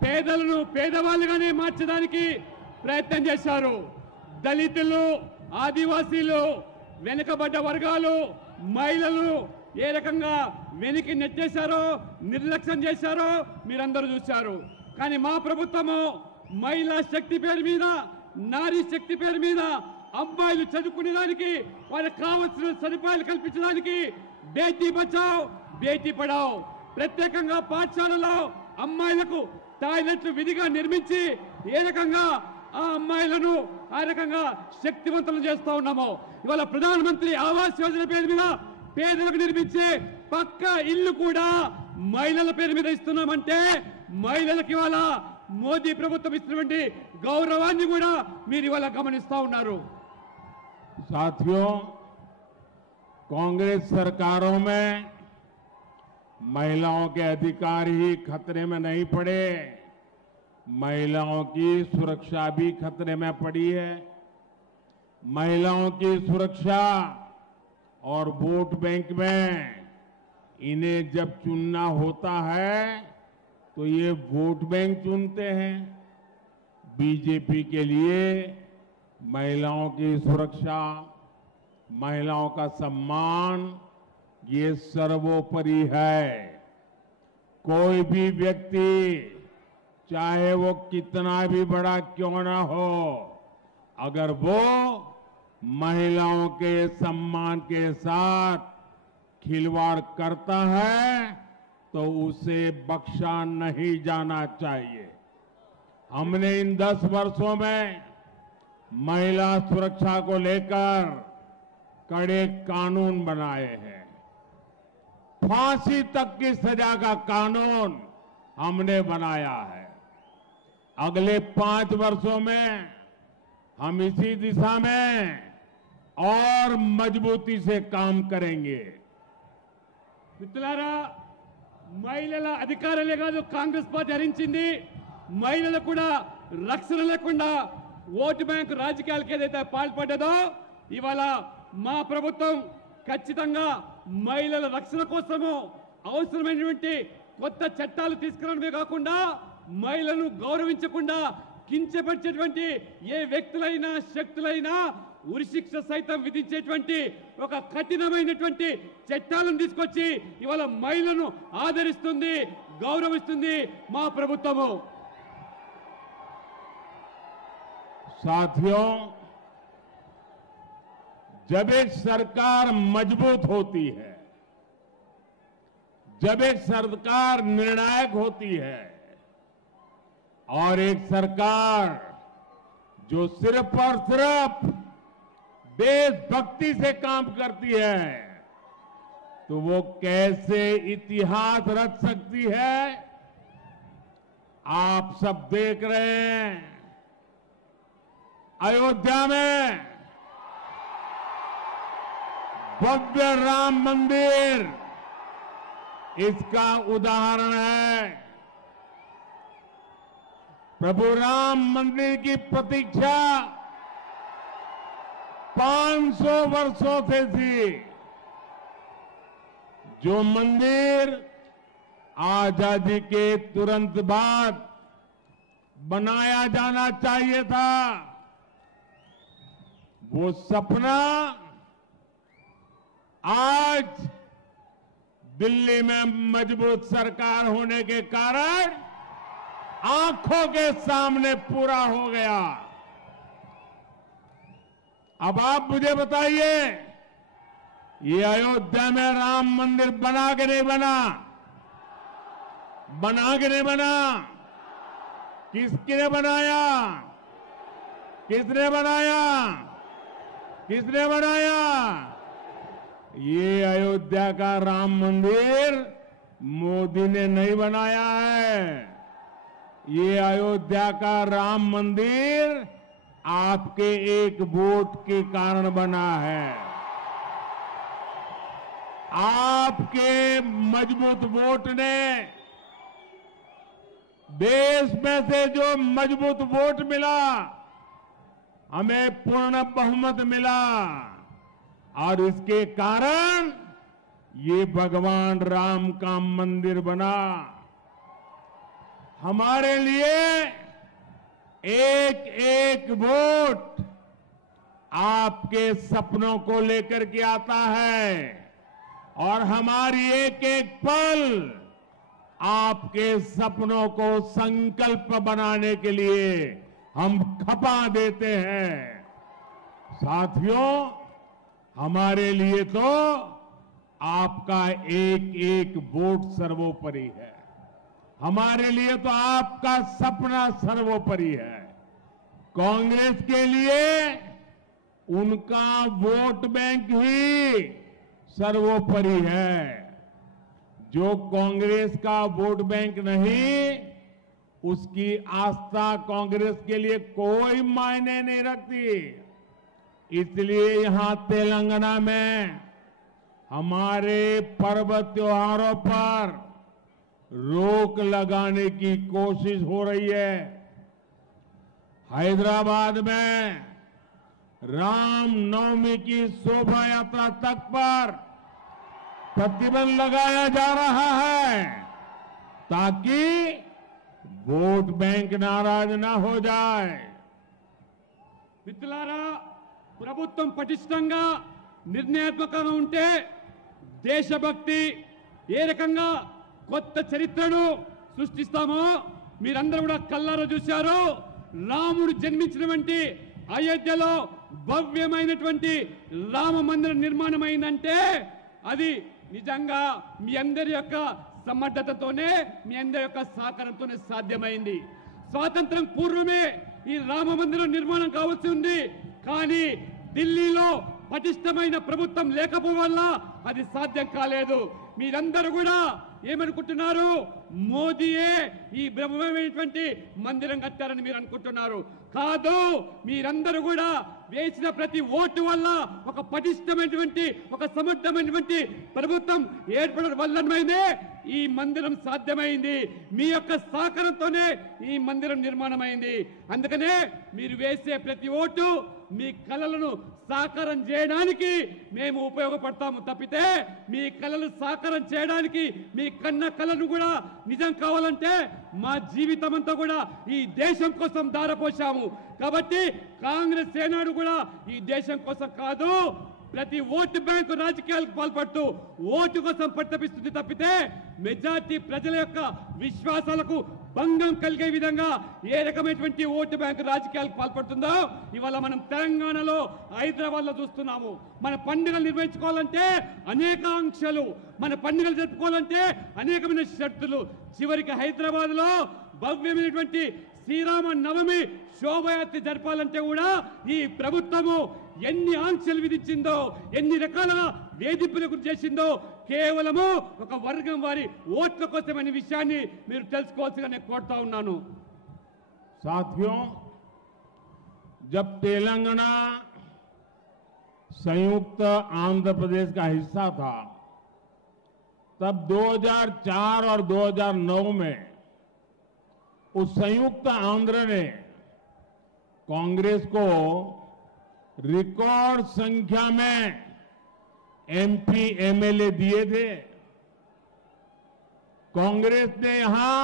పేదలను పేదవాళ్ళుగానే మార్చడానికి ప్రయత్నం చేశారు. దళితులు, ఆదివాసీలు, వెనుకబడ్డ వర్గాలు, మహిళలు ఏ రకంగా వెనక్కి నెట్టేశారో, నిర్లక్ష్యం చేశారో మీరందరూ చూశారు. కానీ మా ప్రభుత్వము మహిళా శక్తి పేరు మీద, నారీ శక్తి పేరు మీద అమ్మాయిలు చదువుకునేదానికి వాళ్ళకి కావాల్సిన సదుపాయాలు కల్పించడానికి బేటీ బచావ్ బేటీ పడావ్ ప్రత్యేకంగా పాఠశాలలో అమ్మాయిలకు టాయిలెట్లు విధిగా నిర్మించి ఏ రకంగా ఆ అమ్మాయిలను ఆ రకంగా శక్తివంతులు చేస్తూ ఉన్నామో, ఇవాళ ప్రధానమంత్రి ఆవాస్ యోజన పేరు మీద పేదలకు నిర్మించే పక్క ఇల్లు కూడా మహిళల పేరు మీద ఇస్తున్నామంటే మహిళలకు ఇవాళ మోదీ ప్రభుత్వం ఇస్తున్నటువంటి గౌరవాన్ని కూడా మీరు ఇవాళ గమనిస్తూ ఉన్నారు. साथियों, कांग्रेस सरकारों में महिलाओं के अधिकार ही खतरे में नहीं पड़े, महिलाओं की सुरक्षा भी खतरे में पड़ी है। महिलाओं की सुरक्षा और वोट बैंक में इन्हें जब चुनना होता है तो ये वोट बैंक चुनते हैं। बीजेपी के लिए महिलाओं की सुरक्षा, महिलाओं का सम्मान ये सर्वोपरि है। कोई भी व्यक्ति चाहे वो कितना भी बड़ा क्यों ना हो, अगर वो महिलाओं के सम्मान के साथ खिलवाड़ करता है तो उसे बख्शा नहीं जाना चाहिए। हमने इन 10 वर्षों में महिला सुरक्षा को लेकर कड़े कानून बनाए हैं। फांसी तक की सजा का कानून हमने बनाया है। अगले 5 वर्षों में हम इसी दिशा में और मजबूती से काम करेंगे। మిత్రులారా, మహిళల అధికారాలే కాదు కాంగ్రెస్ పార్టీ హరించింది, మహిళలకు కూడా రక్షణ లేకుండా ఓటు బ్యాంకు రాజకీయాలకు ఏదైతే పాల్పడ్డదో ఇవాళ మా ప్రభుత్వం ఖచ్చితంగా మహిళల రక్షణ కోసము అవసరమైనటువంటి కొత్త చట్టాలు తీసుకురావడమే కాకుండా మహిళలను గౌరవించకుండా కించపరిచేటువంటి ఏ వ్యక్తులైనా శక్తులైనా ఉరిశిక్ష సైతం విధించేటువంటి ఒక కఠినమైనటువంటి చట్టాలను తీసుకొచ్చి ఇవాళ మహిళలను ఆదరిస్తుంది, గౌరవిస్తుంది మా ప్రభుత్వము. साथियों, जब एक सरकार मजबूत होती है, जब एक सरकार निर्णायक होती है और एक सरकार जो सिर्फ और सिर्फ देशभक्ति से काम करती है, तो वो कैसे इतिहास रच सकती है? आप सब देख रहे हैं, अयोध्या में भव्य राम मंदिर इसका उदाहरण है। प्रभु राम मंदिर की प्रतीक्षा 500 वर्षों से थी। जो मंदिर आजादी के तुरंत बाद बनाया जाना चाहिए था, वो सपना आज दिल्ली में मजबूत सरकार होने के कारण आंखों के सामने पूरा हो गया। अब आप मुझे बताइए, ये अयोध्या में राम मंदिर बना कि नहीं बना? बना कि नहीं बना? किसने बनाया? किसने बनाया? किसने बनाया? ये अयोध्या का राम मंदिर मोदी ने नहीं बनाया है। ये अयोध्या का राम मंदिर आपके एक वोट के कारण बना है। आपके मजबूत वोट ने, देश में से जो मजबूत वोट मिला, हमें पूर्ण बहुमत मिला और इसके कारण ये भगवान राम का मंदिर बना। हमारे लिए एक एक वोट आपके सपनों को लेकर के आता है और हमारी एक एक पल आपके सपनों को संकल्प बनाने के लिए हम खपा देते हैं। साथियों, हमारे लिए तो आपका एक एक वोट सर्वोपरि है। हमारे लिए तो आपका सपना सर्वोपरि है। कांग्रेस के लिए उनका वोट बैंक ही सर्वोपरि है। जो कांग्रेस का वोट बैंक नहीं, उसकी आस्था कांग्रेस के लिए कोई मायने नहीं रखती। इसलिए यहां तेलंगाना में हमारे पर्व त्योहारों पर रोक लगाने की कोशिश हो रही है। हैदराबाद में राम नवमी की शोभा यात्रा तक पर प्रतिबंध लगाया जा रहा है ताकि वोट बैंक नाराज ना हो जाए। మిత్రులారా, ప్రభుత్వం పటిష్టంగా నిర్ణయాత్మకంగా ఉంటే దేశభక్తి ఏ రకంగా కొత్త చరిత్రను సృష్టిస్తామో మీరందరూ కూడా కళ్ళారా చూశారు. రాముడు జన్మించినటువంటి అయోధ్యలో భవ్యమైనటువంటి రామ మందిర నిర్మాణం అయిందంటే అది నిజంగా మీ అందరి యొక్క సమర్థతతోనే, మీ అందరి యొక్క సహకారంతోనే సాధ్యమైంది. స్వాతంత్రం పూర్వమే ఈ రామ మందిరం నిర్మాణం కావాల్సి ఉంది. కానీ ఢిల్లీలో పటిష్టమైన ప్రభుత్వం లేకపోవడం వల్ల అది సాధ్యం కాలేదు. మీరందరూ కూడా ఏమనుకుంటున్నారు? మోదీయే ఈ బ్రహ్మమైనటువంటి మందిరం కట్టారని మీరు అనుకుంటున్నారు. కాదు, మీరందరూ కూడా వేసిన ప్రతి ఓటు వల్ల ఒక పటిష్టమైనటువంటి, ఒక సమర్థమైనటువంటి ప్రభుత్వం ఏర్పడడం వల్లనే ఈ మందిరం సాధ్యమైంది. మీ యొక్క సహకారంతోనే ఈ మందిరం నిర్మాణమైంది. అందుకనే మీరు వేసే ప్రతి ఓటు మీ కలలను సాకారం చేయడానికి మేము ఉపయోగపడతాము తప్పితే మీ కలలు సాకారం చేయడానికి, మీ కన్న కలను కూడా నిజం కావాలంటే మా జీవితం అంతా కూడా ఈ దేశం కోసం దారపోశాము. కాబట్టి కాంగ్రెస్ ఏనాడు కూడా ఈ దేశం కోసం కాదు, ప్రతి ఓటు బ్యాంకు రాజకీయాలకు పాల్పడుతూ ఓటు కోసం పట్టపిస్తుంది తప్పితే మెజార్టీ ప్రజల యొక్క విశ్వాసాలకు భంగం కలిగే విధంగా ఏ రకమైనటువంటి ఓటు బ్యాంకు రాజకీయాలకు పాల్పడుతుందో ఇవాళ మనం తెలంగాణలో, హైదరాబాద్ లో చూస్తున్నాము. మన పండుగలు నిర్వహించుకోవాలంటే అనేక ఆంక్షలు, మన పండుగలు జరుపుకోవాలంటే అనేకమైన షరతులు. చివరికి హైదరాబాద్ లో భవ్యమైనటువంటి శ్రీరామ నవమి శోభయాత్ర జరపాలంటే కూడా ఈ ప్రభుత్వము ఎన్ని ఆంక్షలు విధించిందో, ఎన్ని రకాల వేధింపులకు చేసిందో కేవలము ఒక వర్గం వారి ఓట్ల కోసమనే విషయాన్ని మీరు తెలుసుకోవాల్సిగా నేను కోరుతా ఉన్నాను. साथियों, जब तेलंगाना संयुक्त आंध्र प्रदेश का हिस्सा था तब 2004 और 2009 में उस संयुक्त आंध्र ने कांग्रेस को रिकॉर्ड संख्या में एमपी एमएलए दिए थे। कांग्रेस ने यहां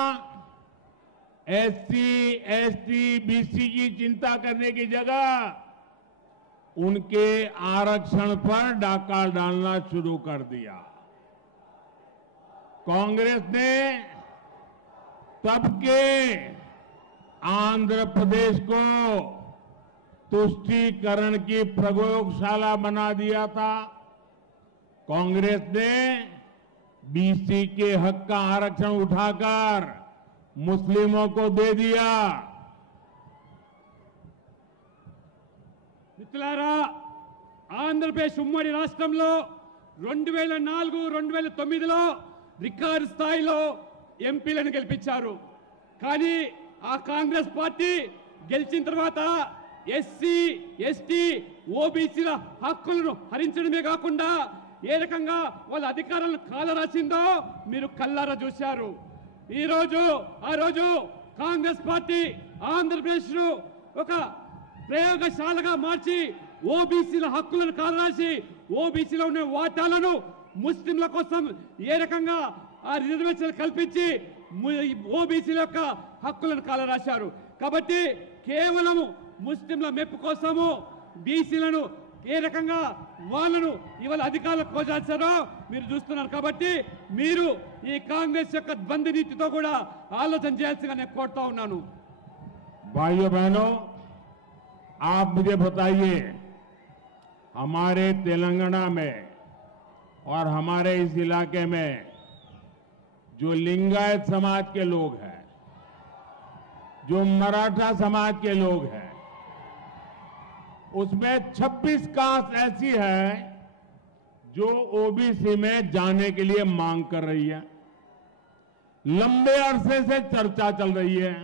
एससी, एसटी, बीसी की चिंता करने की जगह उनके आरक्षण पर डाका डालना शुरू कर दिया। कांग्रेस ने तब के आंध्र प्रदेश को तुष्टीकरण की प्रयोगशाला बना दिया था। कांग्रेस ने बीसी के हक का आरक्षण उठाकर मुस्लिमों को दे दिया। మిత్రులారా, ఆంధ్రప్రదేశ్ ఉమ్మడి రాష్ట్రంలో 2004-2009లో రికార్డు స్థాయిలో ఎంపీలను గెలిపించారు. కానీ ఆ కాంగ్రెస్ పార్టీ గెలిచిన తర్వాత ఎస్సీ, ఎస్టీ, ఓబీసీల హక్కులను హరించడమే కాకుండా ఏ రకంగా వాళ్ళ అధికారాలను కాలరాసిందో మీరు కల్లారా చూశారు. ఆ రోజు కాంగ్రెస్ పార్టీ ఆంధ్రప్రదేశ్ ఒక ప్రయోగశాలగా మార్చి ఓబీసీల హక్కులను కాలరాసి ఓబీసీలో ఉన్న వాటాలను ముస్లింల కోసం ఏ రకంగా ఆ రిజర్వేషన్ కల్పించి ఓబీసీల యొక్క హక్కులను కాలరాశారు. కాబట్టి కేవలం ముస్లింల మెప్పు కోసము బీసీలను ఏ రకంగా వాళ్ళను ఇవాళ అధికారులకు కోసారో మీరు చూస్తున్నారు. కాబట్టి మీరు ఈ కాంగ్రెస్ యొక్క ద్వంద్వ నీతితో కూడా ఆలోచన చేయాల్సిగా నేను కోరుతా ఉన్నాను. भाइयों बहनों, आप मुझे बताइए, हमारे तेलंगाना में और हमारे इस इलाके में जो लिंगायत समाज के लोग हैं, जो मराठा समाज के लोग हैं, उसमें 26 कास्ट ऐसी है जो ओबीसी में जाने के लिए मांग कर रही है। लंबे अरसे से चर्चा चल रही है।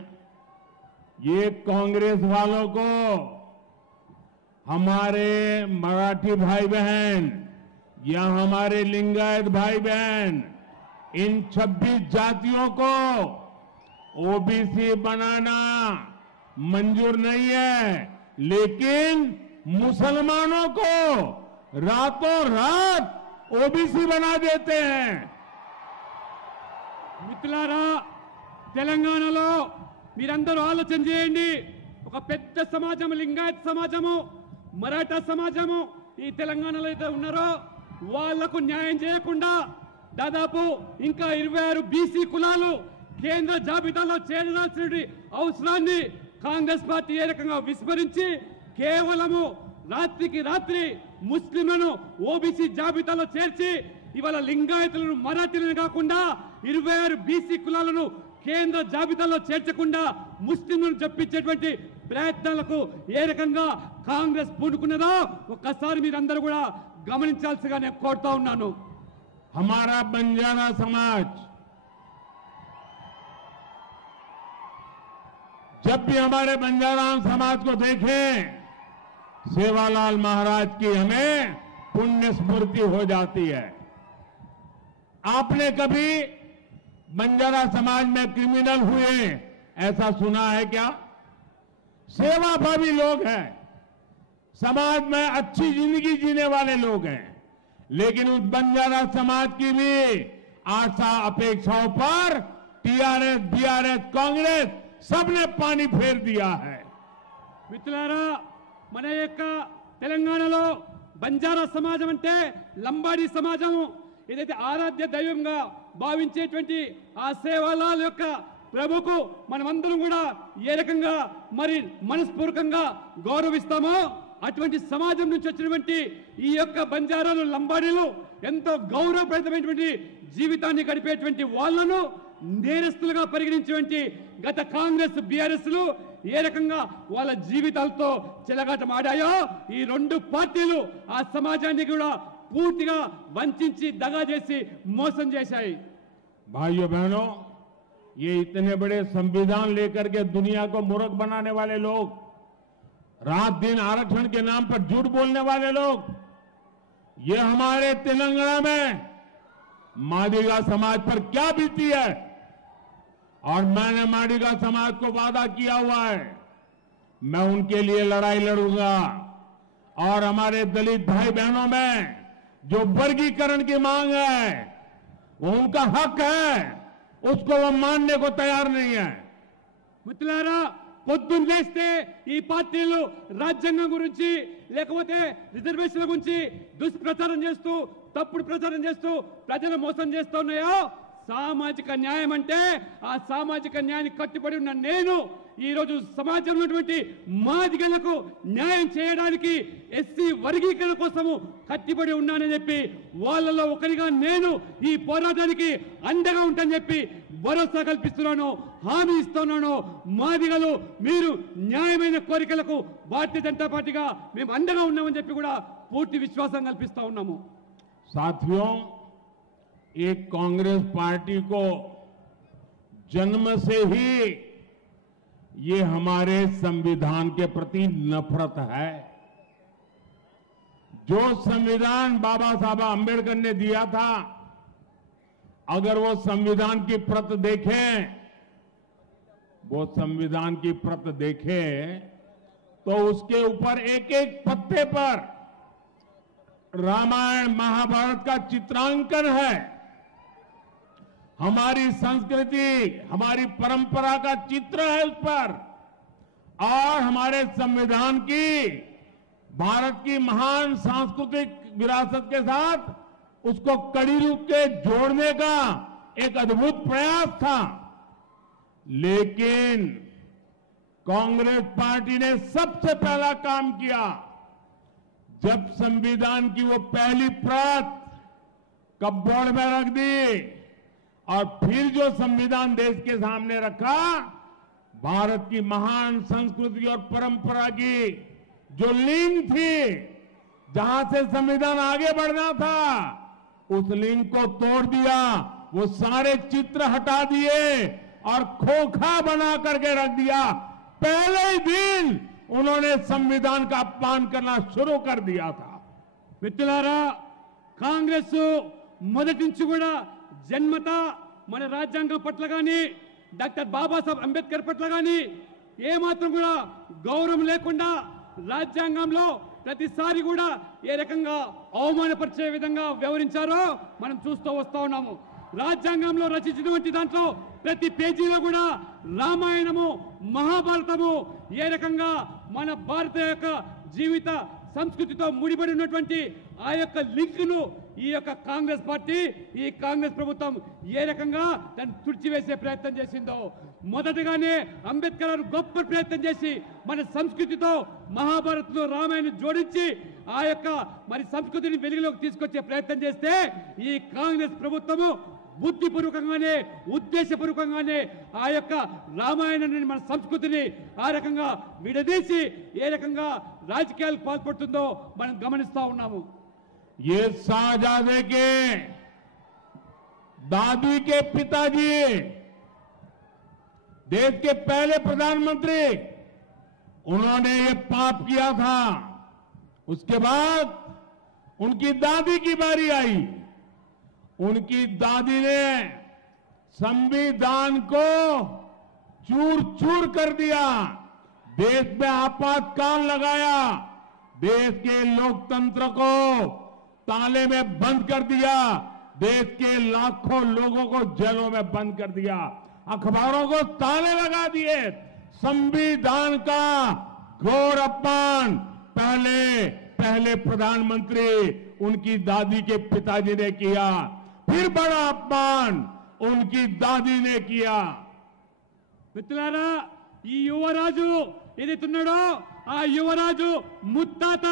ये कांग्रेस वालों को हमारे मराठी भाई बहन या हमारे लिंगायत भाई बहन इन 26 जातियों को ओबीसी बनाना मंजूर नहीं है, लेकिन मुसलमानों को रातों रात ओबीसी बना देते हैं। మిత్రులారా, తెలంగాణలో మీరందరూ ఆలోచన చేయండి. ఒక పెద్ద సమాజం లింగాయత్ సమాజము, మరాఠా సమాజము ఈ తెలంగాణలో అయితే ఉన్నారో వాళ్లకు న్యాయం చేయకుండా దాదాపు ఇంకా 26 బీసీ కులాలు కేంద్ర జాబితాలో చేరాల్సిన అవసరాన్ని కాంగ్రెస్ పార్టీ ఏ రకంగా విస్మరించి కేవలము రాత్రికి రాత్రి ముస్లింలను ఓబీసీ జాబితాలో చేర్చి ఇవాళ లింగాయతులను మరాఠీలను కాకుండా 26 బీసీ కులాలను కేంద్ర జాబితాలో చేర్చకుండా ముస్లింలను చెప్పించేటువంటి ప్రయత్నాలకు ఏ రకంగా కాంగ్రెస్ పూనుకున్నదో ఒక్కసారి మీరందరూ కూడా గమనించాల్సిగా నేను కోరుతా ఉన్నాను. हमारा बंजारा समाज जब भी हमारे बंजारा समाज को देखें, सेवालाल महाराज की हमें पुण्य स्मृति हो जाती है। आपने कभी बंजारा समाज में क्रिमिनल हुए ऐसा सुना है क्या? सेवाभावी लोग हैं, समाज में अच्छी जिंदगी जीने वाले लोग हैं, लेकिन उस बंजारा समाज की भी आशा अपेक्षाओं पर टीआरएस, बीआरएस, कांग्रेस सबने पानी फेर दिया है। మిత్రులారా, మన యొక్క తెలంగాణలో బంజారా సమాజం అంటే లంబాడీ సమాజము, ఏదైతే ఆరాధ్య దైవంగా భావించేటువంటి ఆ సేవాలాల్ యొక్క ప్రభుకు మనమందరం కూడా ఏ రకంగా మరి మనస్పూర్వకంగా గౌరవిస్తామో అటువంటి సమాజం నుంచి వచ్చినటువంటి ఈ యొక్క బంజారాలు, లంబాడీలు ఎంతో గౌరవప్రదమైనటువంటి జీవితాన్ని గడిపేటువంటి వాళ్లను నేరస్తులుగా పరిగణించేటువంటి గత కాంగ్రెస్, బీఆర్ఎస్లు ఏ రకంగా వాళ్ళ జీవితాలతో చెలగాటం ఆడాయో ఈ రెండు పార్టీలు ఆ సమాజాన్ని కూడా పూర్తిగా వంచి దగా చేసి మోసం చేశాయి. भाइयों बहनों, ये इतने बड़े संविधान लेकर के दुनिया को मूर्ख बनाने वाले लोग, रात दिन आरक्षण के नाम पर झूठ बोलने वाले लोग, ये हमारे तेलंगाना में मादिगा समाज पर क्या बीती है। और मैंने मादिगा समाज को वादा किया हुआ है, मैं उनके लिए लड़ाई लड़ूंगा। और हमारे दलित भाई बहनों में जो वर्गीकरण की मांग है वो उनका हक है, उसको वो मानने को तैयार नहीं है। మిత్రులారా, పొద్దున్న లేస్తే ఈ పార్టీలు రాజ్యాంగం గురించి లేకపోతే రిజర్వేషన్ల గురించి దుష్ప్రచారం చేస్తూ తప్పుడు ప్రచారం చేస్తూ ప్రజలు మోసం చేస్తున్నాయో సామాజిక న్యాయం అంటే ఆ సామాజిక న్యాయాన్ని కట్టుబడి ఉన్న నేను ఈ రోజు సమాజంలో ఉన్నటువంటి మాదిగలకు న్యాయం చేయడానికి ఎస్సీ వర్గీకరణ కోసము కట్టుబడి ఉన్నానని చెప్పి వాళ్ళలో ఒకరిగా నేను ఈ పోరాటానికి అండగా ఉంటానని చెప్పి భరోసా కల్పిస్తున్నాను, హామీ ఇస్తున్నాను. మాదిగలు మీరు న్యాయమైన కోరికలకు భారతీయ జనతా పార్టీగా మేము అండగా ఉన్నామని చెప్పి కూడా పూర్తి విశ్వాసం కల్పిస్తా ఉన్నాము. साथियों, एक कांग्रेस पार्टी को जन्म से ही ये हमारे संविधान के प्रति नफरत है। जो संविधान बाबा साहब अंबेडकर ने दिया था, अगर वो संविधान की प्रत देखें, वो संविधान की प्रत देखें तो उसके ऊपर एक एक पत्ते पर रामायण महाभारत का चित्रांकन है। हमारी संस्कृति, हमारी परंपरा का चित्र है उस पर, और हमारे संविधान की, भारत की महान सांस्कृतिक विरासत के साथ उसको कड़ी रूप के जोड़ने का एक अद्भुत प्रयास था। लेकिन कांग्रेस पार्टी ने सबसे पहला काम किया, जब संविधान की वो पहली प्रत कपबोर्ड में रख दी और फिर जो संविधान देश के सामने रखा, भारत की महान संस्कृति और परंपरा की जो लिंक थी, जहां से संविधान आगे बढ़ना था, उस लिंक को तोड़ दिया। वो सारे चित्र हटा दिए और खोखा बना करके रख दिया। पहले ही दिन उन्होंने संविधान का अपमान करना शुरू कर दिया था। మిత్రులారా, కాంగ్రెస్ మొదటి నుంచి కూడా జన్మత మన రాజ్యాంగం పట్ల కానీ డాక్టర్ బాబాసాహెబ్ అంబేద్కర్ పట్ల కానీ ఏమాత్రం కూడా గౌరవం లేకుండా రాజ్యాంగంలో ప్రతిసారి కూడా ఏ రకంగా అవమానపరిచే విధంగా వ్యవహరించారో మనం చూస్తూ వస్తా ఉన్నాము. రాజ్యాంగంలో రచించినటువంటి దాంట్లో ప్రతి పేజీలో కూడా రామాయణము మహాభారతము ఏ రకంగా మన భారత యొక్క జీవిత సంస్కృతితో ముడిపడి ఉన్నటువంటి ఆ యొక్క లింక్ను ఈ యొక్క కాంగ్రెస్ పార్టీ, ఈ కాంగ్రెస్ ప్రభుత్వం ఏ రకంగా దాన్ని తుడిచివేసే ప్రయత్నం చేసిందో, మొదటగానే అంబేద్కర్ గారు గొప్ప ప్రయత్నం చేసి మన సంస్కృతితో మహాభారత్లో రామాయణం జోడించి ఆ యొక్క మరి సంస్కృతిని వెలుగులోకి తీసుకొచ్చే ప్రయత్నం చేస్తే ఈ కాంగ్రెస్ ప్రభుత్వము బుద్ధిపూర్వకంగానే, ఉద్దేశపూర్వకంగానే ఆ యొక్క రామాయణాన్ని, మన సంస్కృతిని ఆ రకంగా విడదీసి ఏ రకంగా రాజకీయాలకు పాల్పడుతుందో మనం గమనిస్తా ఉన్నాము. ये शाहजादे के दादी के पिताजी, देश के पहले प्रधानमंत्री, उन्होंने ये पाप किया था। उसके बाद उनकी दादी की बारी आई। उनकी दादी ने संविधान को चूर चूर कर दिया, देश में आपातकाल लगाया, देश के लोकतंत्र को ताले में बंद कर दिया, देश के लाखों लोगों को जेलों में बंद कर दिया, अखबारों को ताले लगा दिए। संविधान का घोर अपमान पहले प्रधानमंत्री उनकी दादी के पिताजी ने किया, फिर बड़ा अपमान उनकी दादी ने किया। మిత్రులారా, ఈ యువరాజు ఏదైతున్నాడో ఆ యువరాజు ముత్తాత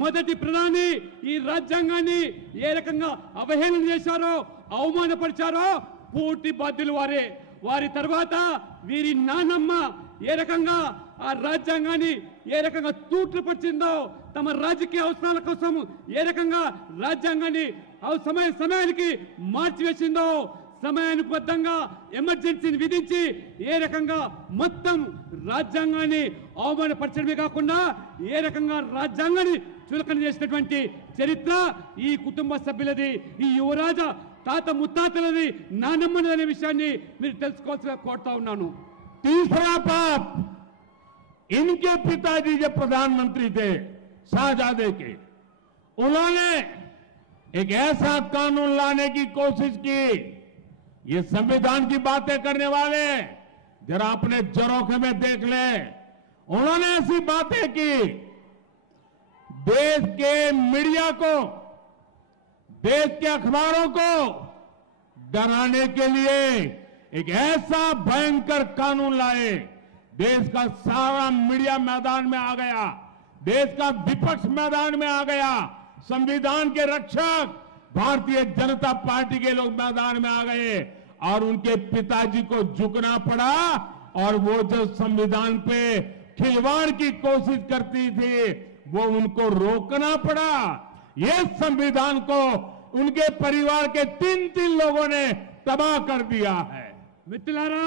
మొదటి ప్రధాని ఈ రాజ్యాంగాన్ని ఏ రకంగా అవహేళన చేశారో, అవమానపరిచారో పూర్తి బాధ్యులు వారే. వారి తర్వాత వీరి నానమ్మ ఏ రకంగా ఆ రాజ్యాంగాన్ని ఏ రకంగా తూట్లుపరిచిందో, తమ రాజకీయ అవసరాల కోసం ఏ రకంగా రాజ్యాంగాన్ని సమయానికి మార్చివేసిందో, సమయానుబద్ధంగా ఎమర్జెన్సీని విధించి ఏ రకంగా మొత్తం రాజ్యాంగాన్ని అవమానపరచడమే కాకుండా ఏ రకంగా రాజ్యాంగాన్ని చులకన చేసినటువంటి చరిత్ర ఈ కుటుంబ సభ్యులది, ఈ యువరాజ తాత ముత్తాతలది, నానమ్మని అనే విషయాన్ని మీరు తెలుసుకోవాల్సిగా కోరుతా ఉన్నాను. तीसरा पाप, इनके पिताजी जब प्रधानमंत्री थे शाहजादे के, उन्होंने एक ऐसा कानून लाने की कोशिश की। ये संविधान की बातें करने वाले जरा अपने जरोखे में देख ले, उन्होंने ऐसी बातें की, देश के मीडिया को, देश के अखबारों को डराने के लिए एक ऐसा भयंकर कानून लाए, देश का सारा मीडिया मैदान में आ गया, देश का विपक्ष मैदान में आ गया, संविधान के रक्षक भारतीय जनता पार्टी के लोग मैदान में आ गए और उनके पिताजी को झुकना पड़ा और वो जो संविधान पे खिलवाड़ की कोशिश करती थी वो उनको रोकना पड़ा। ये संविधान को उनके परिवार के 3 लोगों ने तबाह कर दिया है। మిత్రులారా,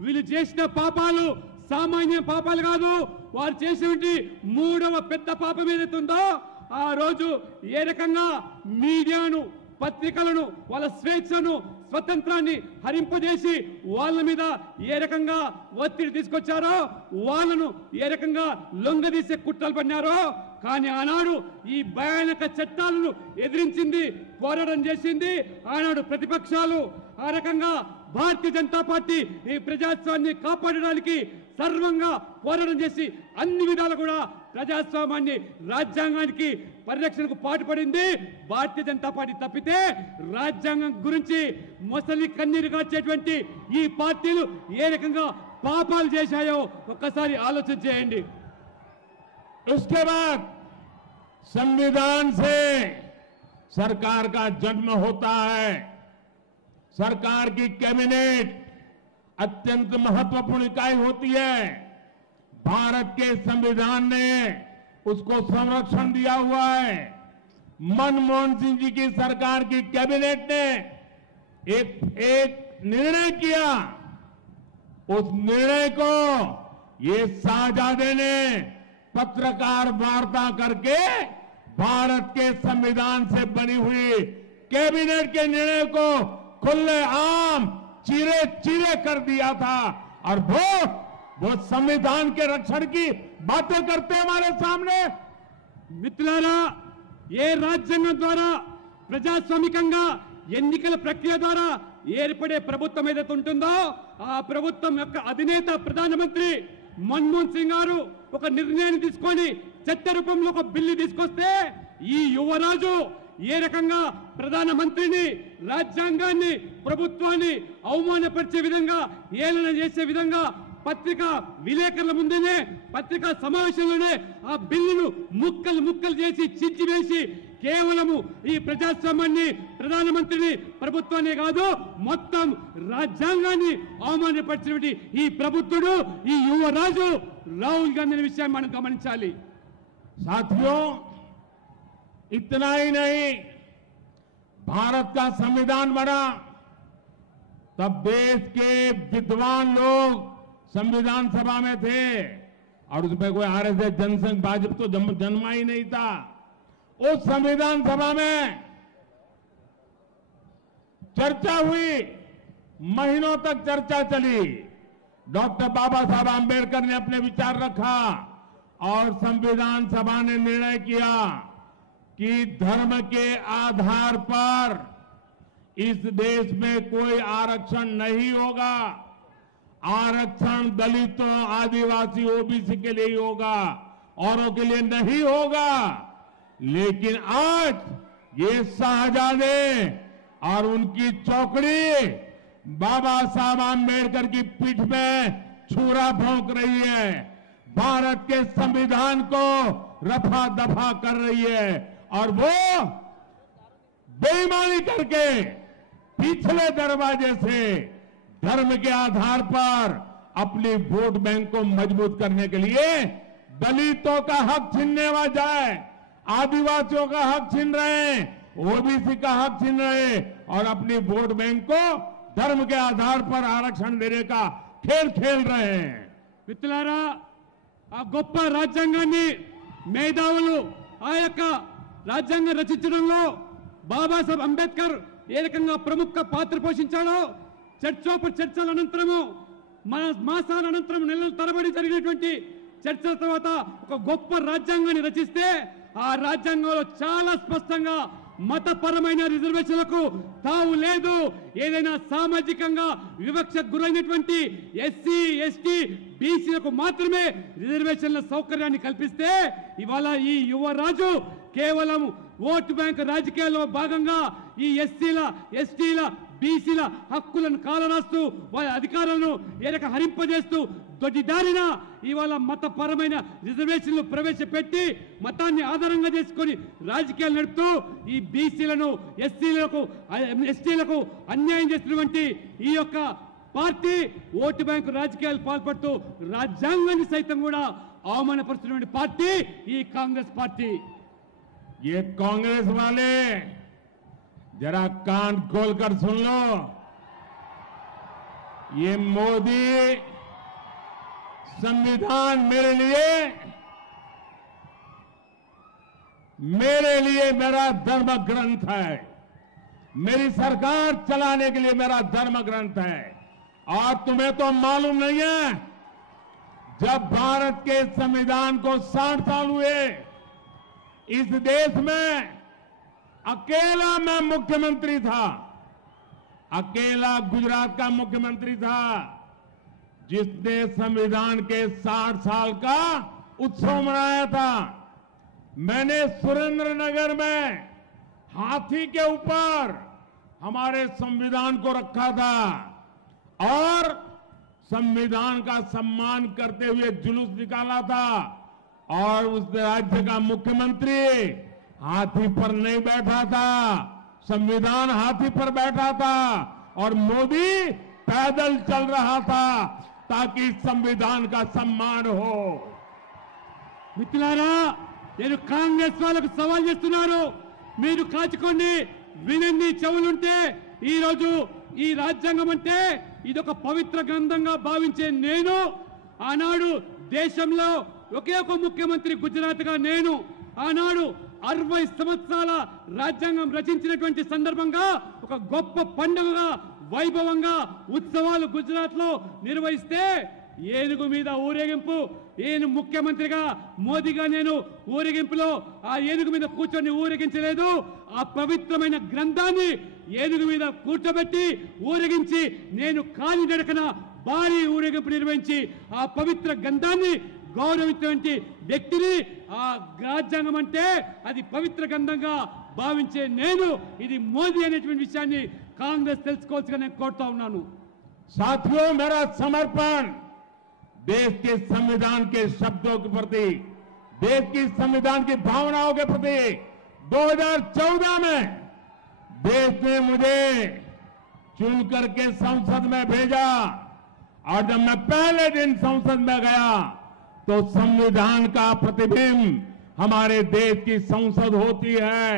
వీళ్ళు చేసిన పాపాలు సామాన్య పాపాలు కాదు. వారు చేసినటువంటి 3వ పెద్ద పాపం ఏదైతే ఉందో ఆ రోజు ఏ రకంగా మీడియాను, పత్రికలను, వాళ్ళ స్వేచ్ఛను, స్వతంత్రాన్ని హరింపజేసి వాళ్ళ మీద ఏ రకంగా ఒత్తిడి తీసుకొచ్చారో, వాళ్ళను ఏ రకంగా లొంగదీసే కుట్రలు పన్నారో, కానీ ఆనాడు ఈ భయానక చట్టాలను ఎదిరించింది, పోరాటం చేసింది ఆనాడు ప్రతిపక్షాలు. ఆ రకంగా భారతీయ జనతా పార్టీ ఈ ప్రజాస్వామ్యాన్ని కాపాడడానికి సర్వంగా పోరాటం చేసి అన్ని విధాలు కూడా ప్రజాస్వామ్యాన్ని, రాజ్యాంగానికి పరిరక్షణకు పాటుపడింది భారతీయ జనతా పార్టీ. తప్పితే రాజ్యాంగం గురించి మొసలి కన్నీరు కాచేటువంటి ఈ పార్టీలు ఏ రకంగా పాపాలు చేశాయో ఒక్కసారి ఆలోచన చేయండి. उसके बाद संविधान से सरकार का जन्म होता है। सरकार की कैबिनेट अत्यंत महत्वपूर्ण इकाई होती है। भारत के संविधान ने उसको संरक्षण दिया हुआ है। मनमोहन सिंह जी की सरकार की कैबिनेट ने एक निर्णय किया, उस निर्णय को ये शाहजादे ने पत्रकार वार्ता करके भारत के संविधान से बनी हुई कैबिनेट के निर्णय को खुले आम चीरे चीरे कर दिया था और वो संविधान के रक्षण की बातें करते हमारे सामने। మిత్రులారా, ఏ రాజ్యాంగం ద్వారా ప్రజాస్వామికంగా ఎన్నికల ప్రక్రియ ద్వారా ఏర్పడే ప్రభుత్వం ఏదైతే ఉంటుందో ఆ ప్రభుత్వం యొక్క అధినేత ప్రధానమంత్రి మన్మోహన్ సింగ్ గారు ఒక నిర్ణయాన్ని తీసుకొని చట్ట రూపంలో ఒక బిల్లు తీసుకొస్తే ఈ యువరాజు ఏ రకంగా ప్రధానమంత్రిని, రాజ్యాంగాన్ని, ప్రభుత్వాన్ని అవమానపరిచే విధంగా, ఏలన చేసే విధంగా పత్రికా విలేకరుల ముందునే, పత్రికా సమావేశంలోనే ఆ బిల్లును ముక్కలు ముక్కలు చేసి చించివేసి కేవలము ఈ ప్రజాస్వామ్యాన్ని, ప్రధానమంత్రిని, ప్రభుత్వాన్ని కాదు మొత్తం రాజ్యాంగాన్ని అవమానపరిచినటువంటి ఈ ప్రభుత్వుడు, ఈ యువరాజు రాహుల్ గాంధీ అనే విషయాన్ని మనం గమనించాలి. साथियों, इतना ही नहीं, भारत का संविधान बना तब देश के विद्वान लोग संविधान सभा में थे और उसमें कोई आरएसएस, जनसंघ, भाजपा तो जन्मा ही नहीं था। उस संविधान सभा में चर्चा हुई, महीनों तक चर्चा चली। डॉक्टर बाबा साहब आंबेडकर ने अपने विचार रखा और संविधान सभा ने निर्णय किया कि धर्म के आधार पर इस देश में कोई आरक्षण नहीं होगा। आरक्षण दलितों, आदिवासी, ओबीसी के लिए ही होगा, औरों के लिए नहीं होगा। लेकिन आज ये शाहजादे और उनकी चौकड़ी बाबा साहब आंबेडकर की पीठ में छुरा भोंक रही है, भारत के संविधान को रफा दफा कर रही है और वो बेईमानी करके पिछले दरवाजे से धर्म के आधार पर अपनी वोट बैंक को मजबूत करने के लिए दलितों का हक छीनने जाए, आदिवासियों का हक छीन रहे हैं, ओबीसी का हक छीन रहे और अपनी वोट बैंक को धर्म के आधार पर आरक्षण देने का खेल खेल रहे हैं। మిత్రులారా, ఆ గొప్ప రాజ్యాంగాన్ని మేధావులు ఆ యొక్క రాజ్యాంగం రచించడంలో బాబాసాహెబ్ అంబేద్కర్ ఏ రకంగా ప్రముఖ పాత్ర పోషించాడో చర్చల అనంతరము, మాసాల అనంతరం నెలల తరబడి జరిగినటువంటి చర్చల తర్వాత ఒక గొప్ప రాజ్యాంగాన్ని రచిస్తే ఆ రాజ్యాంగంలో చాలా స్పష్టంగా మతపరమైన రిజర్వేషన్లకు తావు లేదు. ఏదైనా సామాజికంగా వివక్షకు గురైనటువంటి ఎస్సీ, ఎస్టీ, బీసీలకు మాత్రమే రిజర్వేషన్ల సౌకర్యాన్ని కల్పిస్తే ఇవాళ ఈ యువరాజు కేవలం ఓటు బ్యాంక్ రాజకీయాల్లో భాగంగా ఈ ఎస్సీల, ఎస్టీల బీసీల హక్కులను కాలరాస్తూ వారి అధికారాలను ఏరక హరింపజేస్తూ దొడ్డిదారిన ఇవాళ మతపరమైన రిజర్వేషన్లు ప్రవేశపెట్టి మతాన్ని ఆధారంగా చేసుకొని రాజకీయాలు నడుపుతూ ఈ బీసీలను ఎస్టీలకు అన్యాయం చేస్తున్నటువంటి ఈ యొక్క పార్టీ ఓటు బ్యాంకు రాజకీయాలు పాల్పడుతూ రాజ్యాంగాన్ని సైతం కూడా అవమానపరుస్తున్నటువంటి పార్టీ ఈ కాంగ్రెస్ పార్టీ। ये कांग्रेस वाले जरा कान खोलकर सुन लो, ये मोदी संविधान मेरे लिए मेरा धर्म ग्रंथ है, मेरी सरकार चलाने के लिए मेरा धर्म ग्रंथ है। और तुम्हें तो मालूम नहीं है, जब भारत के संविधान को 60 साल हुए, इस देश में अकेला मैं मुख्यमंत्री था, अकेला गुजरात का मुख्यमंत्री था जिसने संविधान के 60 साल का उत्सव मनाया था। मैंने सुरेंद्रनगर में हाथी के ऊपर हमारे संविधान को रखा था और संविधान का सम्मान करते हुए जुलूस निकाला था। और उस राज्य का मुख्यमंत्री हाथी पर नहीं बैठा था, संविधान हाथी पर बैठा था और मोदी पैदल चल रहा था ताकि संविधान का सम्मान हो। మిత్రులారా, నేను కాంగ్రెస్ వాళ్ళకు సవాల్ చేస్తున్నాను, మీరు కాచుకోండి, వినండి, చెవులుంటే ఈ రోజు ఈ రాజ్యాంగం అంటే ఇదొక పవిత్ర గ్రంథంగా భావించే నేను ఆనాడు దేశంలో ఒకే ఒక ముఖ్యమంత్రి గుజరాత్గా నేను ఆనాడు 60 సంవత్సరాల రాజ్యాంగం రచించినటువంటి సందర్భంగా ఒక గొప్ప పండుగగా వైభవంగా ఉత్సవాలు గుజరాత్లో నిర్వహిస్తే ఏనుగు మీద ఊరేగింపు, నేను ముఖ్యమంత్రిగా మోదీగా నేను ఊరేగింపులో ఆ ఏనుగు మీద కూర్చొని ఊరేగించలేదు, ఆ పవిత్రమైన గ్రంథాన్ని ఏనుగు మీద కూర్చోబెట్టి ఊరేగించి నేను కాలి నడకన భారీ ఊరేగింపు నిర్వహించి ఆ పవిత్ర గ్రంథాన్ని గౌరవించేటువంటి వ్యక్తిని, ఆ రాజ్యాంగం అంటే అది పవిత్ర గ్రంథంగా భావించే నేను ఇది మోదీ అనేటువంటి విషయాన్ని కాంగ్రెస్ తెలుసుకోవాల్సిగా నేను కోరుతా ఉన్నాను। साथियों, मेरा समर्पण देश के संविधान के शब्दों के प्रति, देश की संविधान की भावनाओं के प्रति 2014 में देश ने मुझे चुन करके संसद में भेजा और जब मैं पहले दिन संसद में गया तो संविधान का प्रतिबिंब हमारे देश की संसद होती है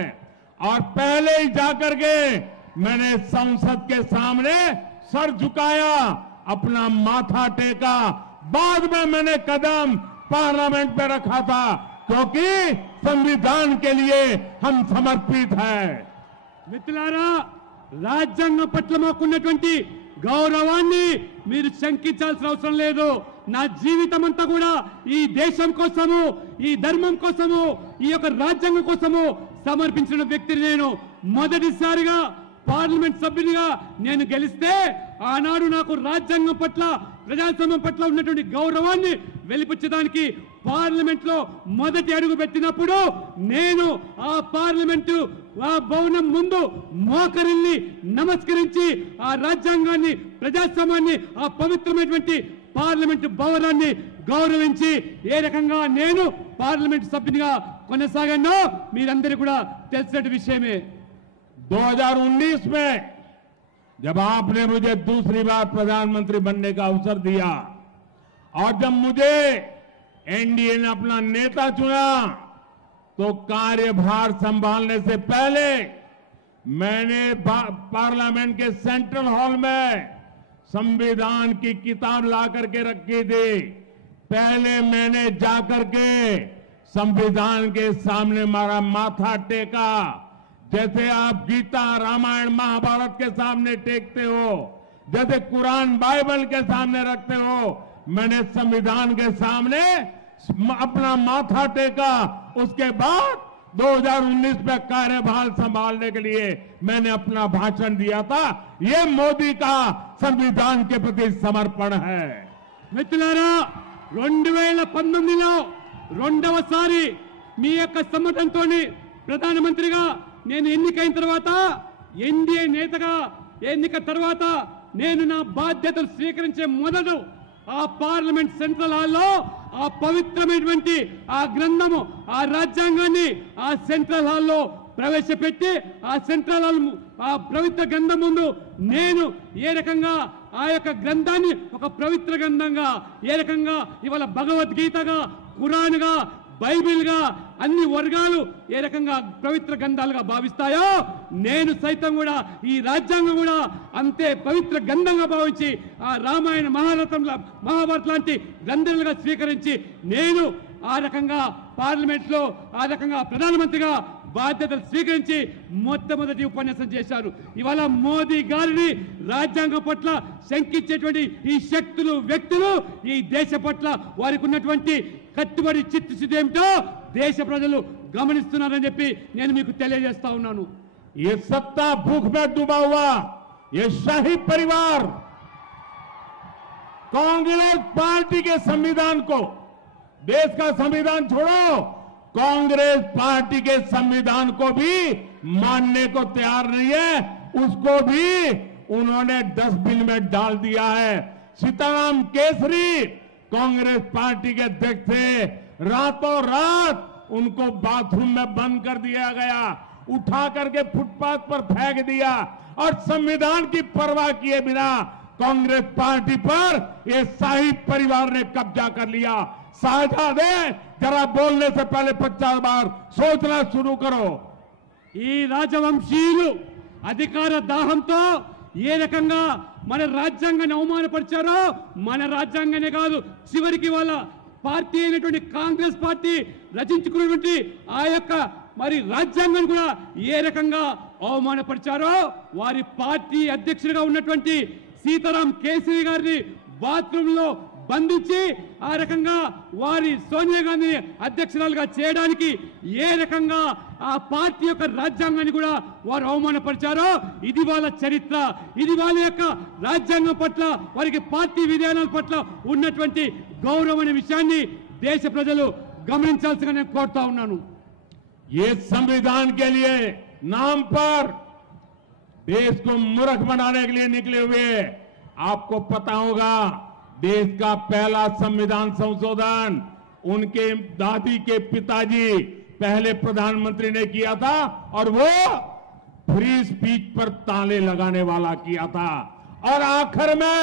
और पहले ही जाकर के मैंने संसद के सामने सर झुकाया, अपना माथा टेका। बाद में मैंने कदम पार्लियामेंट में रखा था क्योंकि संविधान के लिए हम समर्पित हैं। మిత్రులారా, రాజ్యాంగం పట్ల మాకున్నటువంటి గౌరవాన్ని మీరు శంకించాల్సిన అవసరం లేదు। నా జీవితం అంతా కూడా ఈ దేశం కోసము, ఈ ధర్మం కోసము, ఈ యొక్క రాజ్యాంగం కోసము సమర్పించిన వ్యక్తిని నేను। మొదటిసారిగా పార్లమెంట్ సభ్యునిగా నేను గెలిస్తే ఆనాడు నాకు రాజ్యాంగం పట్ల, ప్రజాస్వామ్యం పట్ల ఉన్నటువంటి గౌరవాన్ని వెలిపించడానికి పార్లమెంట్ లో మొదటి అడుగు పెట్టినప్పుడు నేను ఆ పార్లమెంటు ఆ భవనం ముందు మోకరిల్లి నమస్కరించి ఆ రాజ్యాంగాన్ని, ప్రజాస్వామ్యాన్ని, ఆ పవిత్రమైనటువంటి పార్లమెంటు భవనాన్ని గౌరవించి ఏ రకంగా నేను పార్లమెంట్ సభ్యునిగా కొనసాగానో మీరందరికీ కూడా తెలిసిన విషయమే। 2019 में जब आपने मुझे दूसरी बार प्रधानमंत्री बनने का अवसर दिया और जब मुझे एनडीए ने अपना नेता चुना तो कार्यभार संभालने से पहले मैंने पार्लियामेंट के सेंट्रल हॉल में संविधान की किताब ला करके रखी थी। पहले मैंने जाकर के संविधान के सामने मारा माथा टेका, जैसे आप गीता, रामायण, महाभारत के सामने टेकते हो, जैसे कुरान, बाइबल के सामने रखते हो, मैंने संविधान के सामने अपना माथा टेका। उसके बाद 2019 में कार्यभार संभालने के लिए मैंने अपना भाषण दिया था। ये मोदी का संविधान के प्रति समर्पण है। మిత్రులారా, 2019లో రెండవసారి మీ యొక్క సమర్థంతో ప్రధానమంత్రిగా నేను ఎన్నికైన తర్వాత ఎన్డీఏ నేతగా ఎన్నిక తర్వాత నేను నా బాధ్యతలు స్వీకరించే మొదలు ఆ పార్లమెంట్ సెంట్రల్ హాల్లో ఆ పవిత్రమైనటువంటి ఆ గ్రంథము ఆ రాజ్యాంగాన్ని ఆ సెంట్రల్ హాల్లో ప్రవేశపెట్టి ఆ సెంట్రల్ హాల్ ఆ పవిత్ర గ్రంథం ముందు నేను ఏ రకంగా ఆ యొక్క గ్రంథాన్ని ఒక పవిత్ర గ్రంథంగా ఏ రకంగా ఇవాళ భగవద్గీతగా ఖురాన్గా బైబిల్గా అన్ని వర్గాలు ఏ రకంగా పవిత్ర గ్రంథాలుగా భావిస్తాయో నేను సైతం కూడా ఈ రాజ్యాంగం కూడా అంతే పవిత్ర గ్రంథంగా భావించి ఆ రామాయణ మహాభారత లాంటి గ్రంథాలుగా స్వీకరించి నేను ఆ రకంగా పార్లమెంట్లో ఆ రకంగా ప్రధానమంత్రిగా బాధ్యతలు స్వీకరించి మొట్టమొదటి ఉపన్యాసం చేశారు. ఇవాళ మోదీ గారిని రాజ్యాంగం పట్ల శంకించేటువంటి ఈ శక్తులు వ్యక్తులు ఈ దేశ పట్ల వారికి ఉన్నటువంటి కట్టుబడి చిత్తశుద్ధి ఏమిటో దేశ ప్రజలు గమనిస్తున్నారని చెప్పి నేను మీకు తెలియజేస్తా ఉన్నాను. ये सत्ता भूख में डूबा हुआ ये शाही परिवार कांग्रेस पार्टी के संविधान को, देश का संविधान छोड़ो, कांग्रेस पार्टी के संविधान को भी मानने को तैयार नहीं है. उसको भी उन्होंने डस्टबिन में डाल दिया है. सीताराम केसरी कांग्रेस पार्टी के अध्यक्ष थे, रातों रात उनको बाथरूम में बंद कर दिया गया, उठा करके फुटपाथ पर फेंक दिया और संविधान की परवाह किए बिना कांग्रेस पार्टी पर ये शाही परिवार ने कब्जा कर लिया. साझादे जरा बोलने से पहले 50 बार सोचना शुरू करो. ఈ రాజవంశీయులు అధికార దాహంతో ఏ రకంగా మన రాజ్యాంగాన్ని అవమానపరిచారో మన రాజ్యాంగానే కాదు చివరికి వాళ్ళ పార్టీ అయినటువంటి కాంగ్రెస్ పార్టీ రచించుకున్నటువంటి ఆ యొక్క మరి రాజ్యాంగాన్ని కూడా ఏ రకంగా అవమానపరిచారో వారి పార్టీ అధ్యక్షుడిగా ఉన్నటువంటి సీతారాం కేసరి గారిని బాత్రూంలో బంధించి ఆ రకంగా వారి సోనియా గాంధీ అధ్యక్షురాలుగా చేయడానికి ఏ రకంగా ఆ పార్టీ యొక్క రాజ్యాంగాన్ని కూడా వారు అవమానపరిచారో ఇది వాళ్ళ చరిత్ర, ఇది వాళ్ళ యొక్క రాజ్యాంగం పట్ల వారికి పార్టీ విధానాల పట్ల ఉన్నటువంటి గౌరవం అనే విషయాన్ని దేశ ప్రజలు గమనించాల్సిగా నేను కోరుతా ఉన్నాను. ये संविधान के लिए नाम पर देश को मूर्ख बनाने के लिए निकले हुए, आपको पता होगा देश का पहला संविधान संशोधन उनके दादी के पिताजी पहले प्रधानमंत्री ने किया था और वो फ्री स्पीच पर ताले लगाने वाला किया था और आखिर में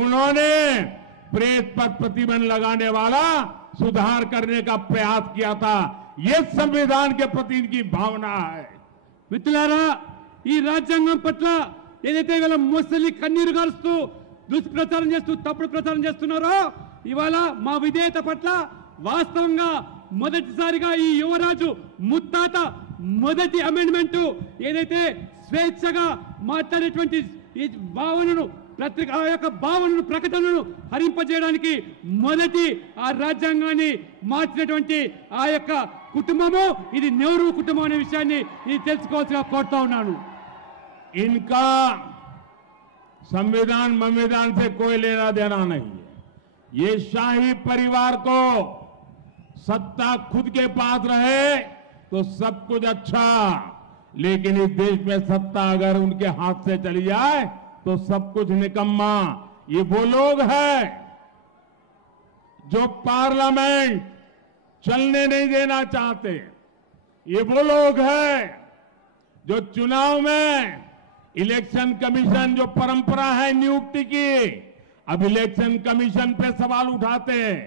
उन्होंने प्रेस पर प्रतिबंध लगाने वाला सुधार करने का प्रयास किया था. ये संविधान के प्रति इनकी भावना है. మిత్రులారా ఈ రాజ్యాంగం పట్ల ఏదైతే ఇవాళ ముసలి కన్నీరు గారుస్తూ దుష్ప్రచారం చేస్తూ తప్పుడు ప్రచారం చేస్తున్నారో ఇవాళ మా విధేయత పట్ల వాస్తవంగా మొదటిసారిగా ఈ యువరాజు ముత్తాత మొదటి అమెండ్మెంట్ ఏదైతే స్వేచ్ఛగా మాట్లాడేటువంటి ఈ భావనను పత్రిక ఆ యొక్క భావనను ప్రకటనను హరింపజేయడానికి మొదటి ఆ రాజ్యాంగాన్ని మార్చినటువంటి ఆ యొక్క కుటుంబము ఇది నెహ్రూ కుటుంబం అనే విషయాన్ని ఇది తెలుసుకోవాల్సిగా కోరుతా ఉన్నాను. इनका संविधान मविधान से कोई लेना देना नहीं है. ये शाही परिवार को सत्ता खुद के पास रहे तो सब कुछ अच्छा, लेकिन इस देश में सत्ता अगर उनके हाथ से चली जाए तो सब कुछ निकम्मा. ये वो लोग हैं जो पार्लियामेंट चलने नहीं देना चाहते. ये वो लोग हैं जो चुनाव में इलेक्शन कमीशन जो परंपरा है नियुक्ति की, अब इलेक्शन कमीशन पे सवाल उठाते हैं.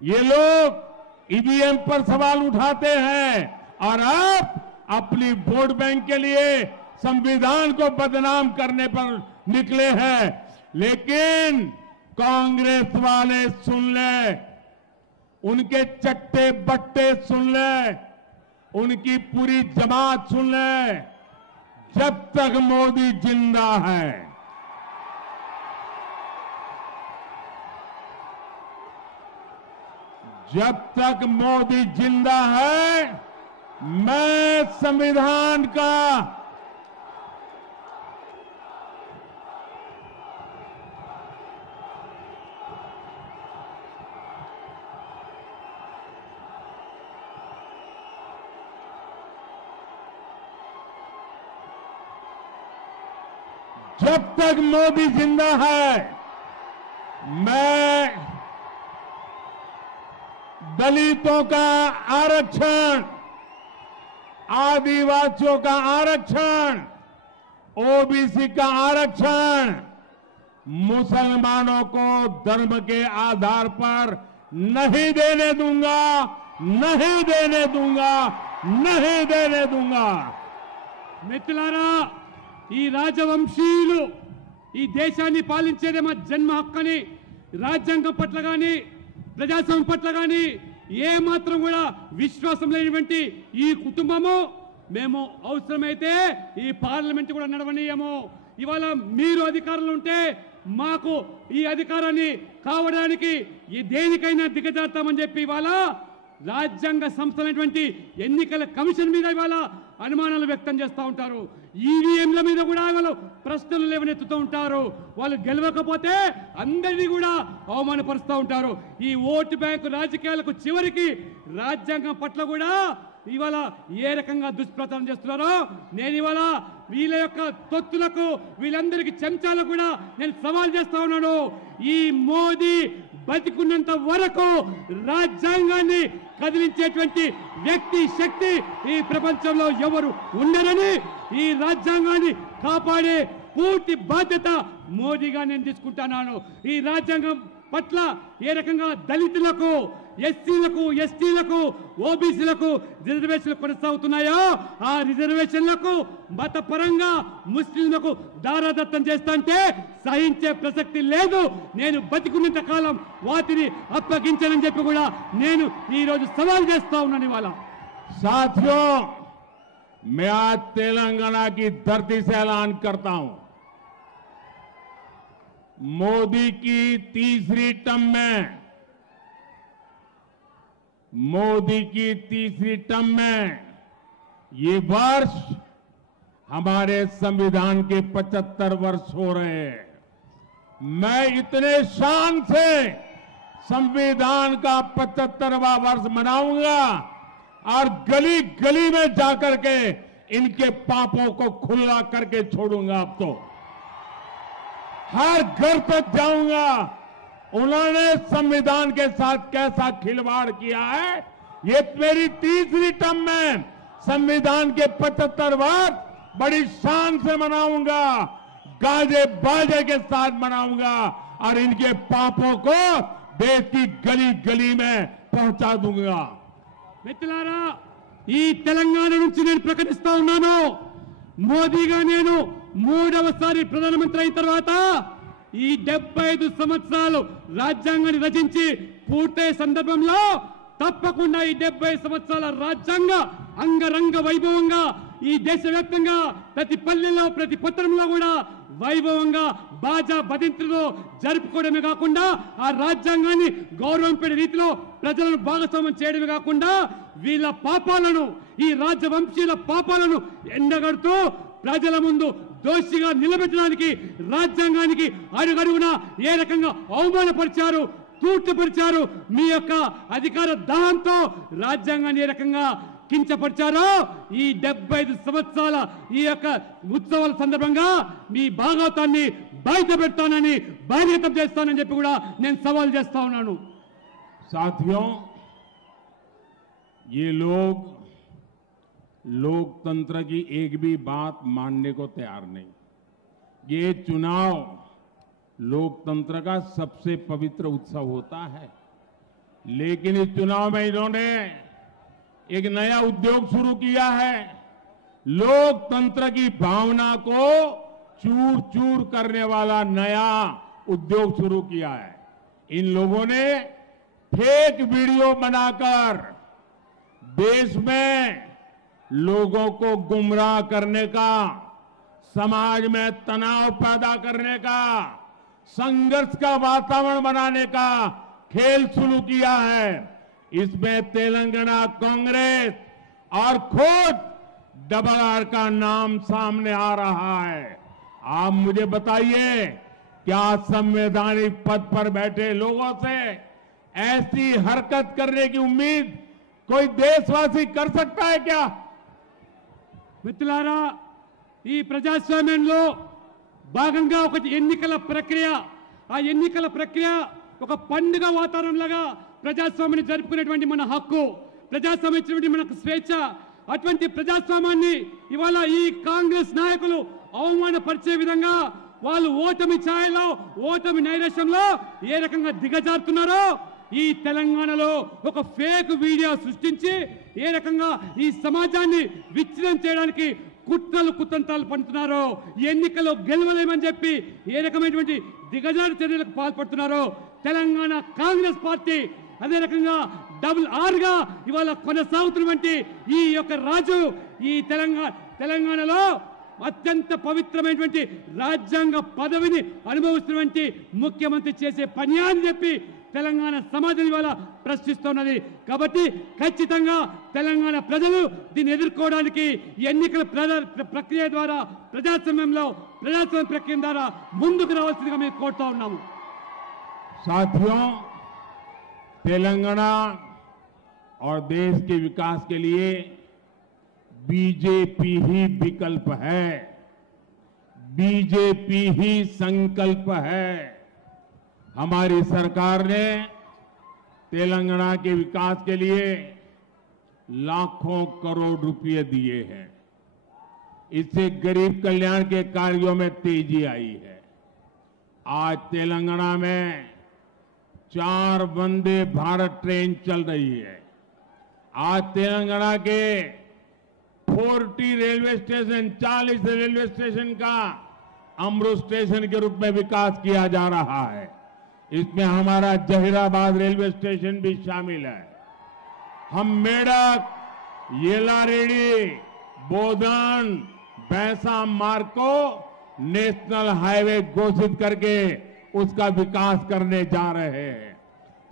ये लोग ईवीएम पर सवाल उठाते हैं और अब अपनी वोट बैंक के लिए संविधान को बदनाम करने पर निकले हैं. लेकिन कांग्रेस वाले सुन ले, उनके चट्टे बट्टे सुन ले, उनकी पूरी जमात सुन ले, जब तक मोदी जिंदा है जब तक मोदी जिंदा है मैं संविधान का जब तक मोदी जिंदा है मैं दलितों का आरक्षण, आदिवासियों का आरक्षण, ओबीसी का आरक्षण, मुसलमानों को धर्म के आधार पर नहीं देने दूंगा, नहीं देने दूंगा, नहीं देने दूंगा। మిత్రులారా, ఈ రాజవంశీయులు ఈ దేశాన్ని పాలించేదే మా జన్మ హక్కని, రాజ్యాంగం పట్ల కానీ ప్రజాస్వామ్యం పట్ల కానీ ఏ మాత్రం కూడా విశ్వాసం లేనివంటి ఈ కుటుంబము మేము అవసరమైతే ఈ పార్లమెంట్ కూడా నడవనీయము. ఇవాళ మీరు అధికారంలో ఉంటే మాకు ఈ అధికారాన్ని కావడానికి ఈ దేనికైనా దిగజారుతామని చెప్పి ఇవాళ రాజ్యాంగ సంస్థలైనటువంటి ఎన్నికల కమిషన్ మీద ఇవాళ అనుమానాలు వ్యక్తం చేస్తూ ఉంటారు. ఈవీఎంల మీద కూడా వాళ్ళు ప్రశ్నలు లేవనెత్తుతూ ఉంటారు. వాళ్ళు గెలవకపోతే అందరినీ కూడా అవమానపరుస్తూ ఉంటారు. ఈ ఓటు బ్యాంకు రాజకీయాలకు చివరికి రాజ్యాంగం పట్ల కూడా ఇవాళ ఏ రకంగా దుష్ప్రచారం చేస్తున్నారో నేను ఇవాళ వీళ్ళ యొక్క తొత్తులకు వీళ్ళందరికీ చెంచాలకు కూడా నేను సవాల్ చేస్తా ఉన్నాను. ఈ మోదీ బతికున్నంత వరకు రాజ్యాంగాన్ని కదిలించేటువంటి వ్యక్తి శక్తి ఈ ప్రపంచంలో ఎవరు ఉండరని, ఈ రాజ్యాంగాన్ని కాపాడే పూర్తి బాధ్యత మోదీగా నేను తీసుకుంటున్నాను. ఈ రాజ్యాంగం పట్ల ఏ రకంగా దళితులకు, ఎస్సీలకు, ఎస్టీలకు, ఓబీసీలకు రిజర్వేషన్లు కొనసాగుతున్నాయో ఆ రిజర్వేషన్లకు మతపరంగా ముస్లింలకు దారాదత్తం చేస్తుంటే సహించే ప్రసక్తి లేదు. నేను బతికున్నంత కాలం వాటిని అప్పగించనని చెప్పి కూడా నేను ఈ రోజు సవాల్ చేస్తా ఉన్నాను. ఇవాళ साथियों, मैं आज तेलंगाना की धरती से ऐलान करता हूं, मोदी की तीसरी टर्म में, मोदी की तीसरी टर्म में ये वर्ष हमारे संविधान के 75 वर्ष हो रहे हैं। मैं इतने शान से संविधान का 75वां वर्ष मनाऊंगा और गली गली में जाकर के इनके पापों को खुला करके छोड़ूंगा। अब तो हर घर तक जाऊंगा। उन्होंने संविधान के साथ कैसा खिलवाड़ किया है, ये मेरी तीसरी टर्म में संविधान के 75 वर्ष बड़ी शान से मनाऊंगा, गाजे बाजे के साथ मनाऊंगा और इनके पापों को देश की गली गली में पहुंचा दूंगा। మిత్రులారా, ఈ తెలంగాణ నుంచి నేను ప్రకటిస్తా ఉన్నాను, మోదీగా నేను మూడవసారి ప్రధానమంత్రి అయిన తర్వాత ఈ 75 సంవత్సరాలు రాజ్యాంగాన్ని రచించి పూర్తయ్యే సందర్భంలో తప్పకుండా ఈ 70 సంవత్సరాల రాజ్యాంగ అంగరంగ వైభవంగా ఈ దేశవ్యాప్తంగా ప్రతి పల్లెల్లో ప్రతి పట్టణంలో కూడా వైభవంగా బాజా బదింతులో జరుపుకోవడమే కాకుండా ఆ రాజ్యాంగాన్ని గౌరవంపడే రీతిలో ప్రజలను భాగస్వామ్యం చేయడమే కాకుండా వీళ్ళ పాపాలను, ఈ రాజవంశీయుల పాపాలను ఎండగడుతూ ప్రజల ముందు దోషిగా నిలబెట్టడానికి రాజ్యాంగానికి అడుగడుగునా ఏ రకంగా అవమానపరిచారు, తూర్చుపరిచారు, మీ యొక్క అధికార దాహంతో రాజ్యాంగాన్ని ఏ రకంగా కించపరిచారో ఈ 75 సంవత్సరాల ఈ యొక్క ఉత్సవాల సందర్భంగా మీ భాగవతాన్ని బయట పెడతానని, బహిర్గతం చేస్తానని చెప్పి కూడా నేను సవాల్ చేస్తా ఉన్నాను. साथियों, ये लोग लोकतंत्र की एक भी बात मानने को तैयार नहीं। ये चुनाव लोकतंत्र का सबसे पवित्र उत्सव होता है, लेकिन इस चुनाव में इन्होंने एक नया उद्योग शुरू किया है। लोकतंत्र की भावना को चूर चूर करने वाला नया उद्योग शुरू किया है। इन लोगों ने फेक वीडियो बनाकर देश में लोगों को गुमराह करने का, समाज में तनाव पैदा करने का, संघर्ष का वातावरण बनाने का खेल शुरू किया है। इसमें तेलंगाना कांग्रेस और खुद डबल आर का नाम सामने आ रहा है। आप मुझे बताइए, क्या संवैधानिक पद पर बैठे लोगों से ऐसी हरकत करने की उम्मीद कोई देशवासी कर सकता है क्या? మిత్రులారా, ఈ ప్రజాస్వామ్యంలో భాగంగా ఒక ఎన్నికల ప్రక్రియ, ఆ ఎన్నికల ప్రక్రియ ఒక పండుగ వాతావరణంలాగా ప్రజాస్వామ్యాన్ని జరుపుకునేటువంటి మన హక్కు, ప్రజాస్వామ్యం ఇచ్చినటువంటి మనకు స్వేచ్ఛ. అటువంటి ప్రజాస్వామ్యాన్ని ఇవాళ ఈ కాంగ్రెస్ నాయకులు అవమానపరిచే విధంగా వాళ్ళు ఓటమి ఛాయలో, ఓటమి నైరాశ్యంలో ఏ రకంగా దిగజారుతున్నారో, ఈ తెలంగాణలో ఒక ఫేక్ వీడియో సృష్టించి ఏ రకంగా ఈ సమాజాన్ని విచ్ఛిన్నం చేయడానికి కుట్రలు కుతంత్రాలు పండుతున్నారో, ఎన్నికల్లో గెలవలేమని చెప్పి ఏ రకమైనటువంటి దిగజారు చర్యలకు పాల్పడుతున్నారో తెలంగాణ కాంగ్రెస్ పార్టీ అదే రకంగా RRR గా ఇవాళ కొనసాగుతున్నటువంటి ఈ యొక్క రాజు ఈ తెలంగాణలో అత్యంత పవిత్రమైనటువంటి రాజ్యాంగ పదవిని అనుభవిస్తున్నటువంటి ముఖ్యమంత్రి చేసే పని అని చెప్పి తెలంగాణ సమాజం ఇవాళ ప్రశ్నిస్తున్నది. కాబట్టి ఖచ్చితంగా తెలంగాణ ప్రజలు దీన్ని ఎదుర్కోవడానికి ఎన్నికల ప్రక్రియ ద్వారా ప్రజాస్వామ్య ప్రక్రియ ద్వారా ముందుకు రావాల్సిందిగా మేము కోరుతా ఉన్నాము. साथियों, तेलंगाना और देश के विकास के लिए बीजेपी ही विकल्प है, बीजेपी ही संकल्प है. हमारी सरकार ने तेलंगाना के विकास के लिए लाखों करोड़ रुपए दिए हैं. इससे गरीब कल्याण के कार्यों में तेजी आई है. आज तेलंगाना में 4 वंदे भारत ट्रेन चल रही है. आज तेलंगाना के 40 रेलवे स्टेशन, 40 रेलवे स्टेशन का अमृत स्टेशन के रूप में विकास किया जा रहा है. इसमें हमारा जहीराबाद रेलवे स्टेशन भी शामिल है. हम मेडक, येलारेडी, बोधन, भैंसा मार्ग को नेशनल हाईवे घोषित करके उसका विकास करने जा रहे हैं.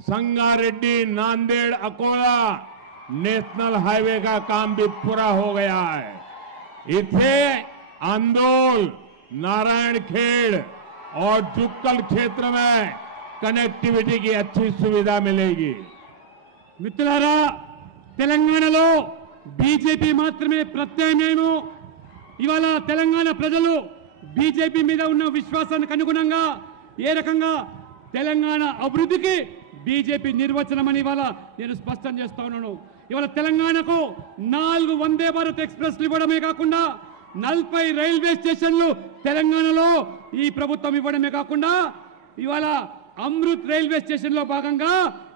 संगारेड्डी, नांदेड़, अकोला नेशनल हाईवे का काम भी पूरा हो गया है. इसे अंदोल, नारायणखेड़ और जुक्कल क्षेत्र में कनेक्टिविटी की अच्छी सुविधा मिलेगी. మిత్రులారా, తెలంగాణలో బీజేపీ మాత్రమే ప్రత్యామ్నాయము. ఇవాళ తెలంగాణ ప్రజలు బీజేపీ మీద ఉన్న విశ్వాసానికి అనుగుణంగా ఏ రకంగా తెలంగాణ అభివృద్ధికి బీజేపీ నిర్వచనమని ఇవాళ నేను స్పష్టం చేస్తా ఉన్నాను. ఇవాళ తెలంగాణకు 4 వందే భారత్ ఎక్స్ప్రెస్లు ఇవ్వడమే కాకుండా 40 రైల్వే స్టేషన్లు తెలంగాణలో ఈ ప్రభుత్వం ఇవ్వడమే కాకుండా ఇవాళ అమృత్ రైల్వే స్టేషన్లో భాగంగా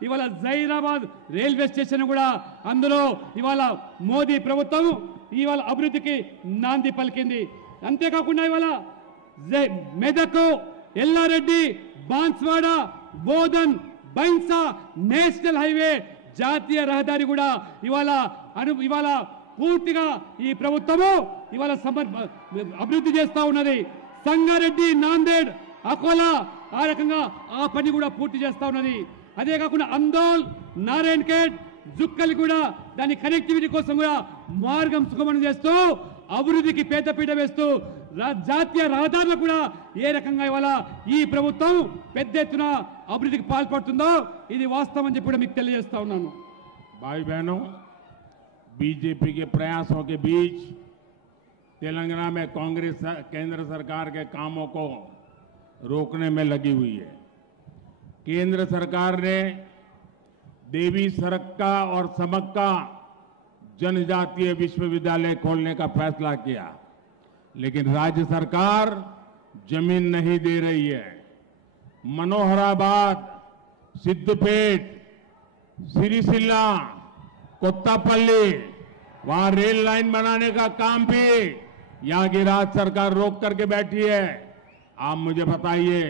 ఇవాళ జైరాబాద్ రైల్వే స్టేషన్ కూడా అందులో ఇవాళ మోదీ ప్రభుత్వం ఇవాళ అభివృద్ధికి నాంది పలికింది. అంతేకాకుండా ఇవాళ మెదక్, ఎల్లారెడ్డి, బాన్స్వాడ, బోధన్, బైన్సా నేషనల్ హైవే జాతీయ రహదారి కూడా ఇవాళ పూర్తిగా ఈ ప్రభుత్వము ఇవాళ అభివృద్ధి చేస్తా ఉన్నది. సంగారెడ్డి, నాందేడ్, అకోలా ఆ రకంగా ఆ పని కూడా పూర్తి చేస్తా ఉన్నది. అదే కాకుండా అందోల్, నారాయణఖేడ్, జుక్కలి కూడా దాని కనెక్టివిటీ కోసం కూడా మార్గం సుగమనం చేస్తూ అభివృద్ధికి పెద్దపీట వేస్తూ జాతీయ రహదారులు కూడా ఏ రకంగా ఇవాళ ఈ ప్రభుత్వం పెద్ద ఎత్తున అభివృద్ధికి పాల్పడుతుందో ఇది వాస్తవం అని చెప్పి మీకు తెలియజేస్తా ఉన్నాను. भाई बहनों, बीजेपी के प्रयासों के बीच तेलंगाना में कांग्रेस केंद्र सरकार के कामों को रोकने में लगी हुई है. केंद्र सरकार ने देवी सरक्का और समक्का जनजातीय विश्वविद्यालय खोलने का फैसला किया, लेकिन राज्य सरकार जमीन नहीं दे रही है. मनोहराबाद, सिद्धपेट, सिरिसिल्ला, कोत्तापल्ली वहां रेल लाइन बनाने का काम भी यहां की राज्य सरकार रोक करके बैठी है. आप मुझे बताइए,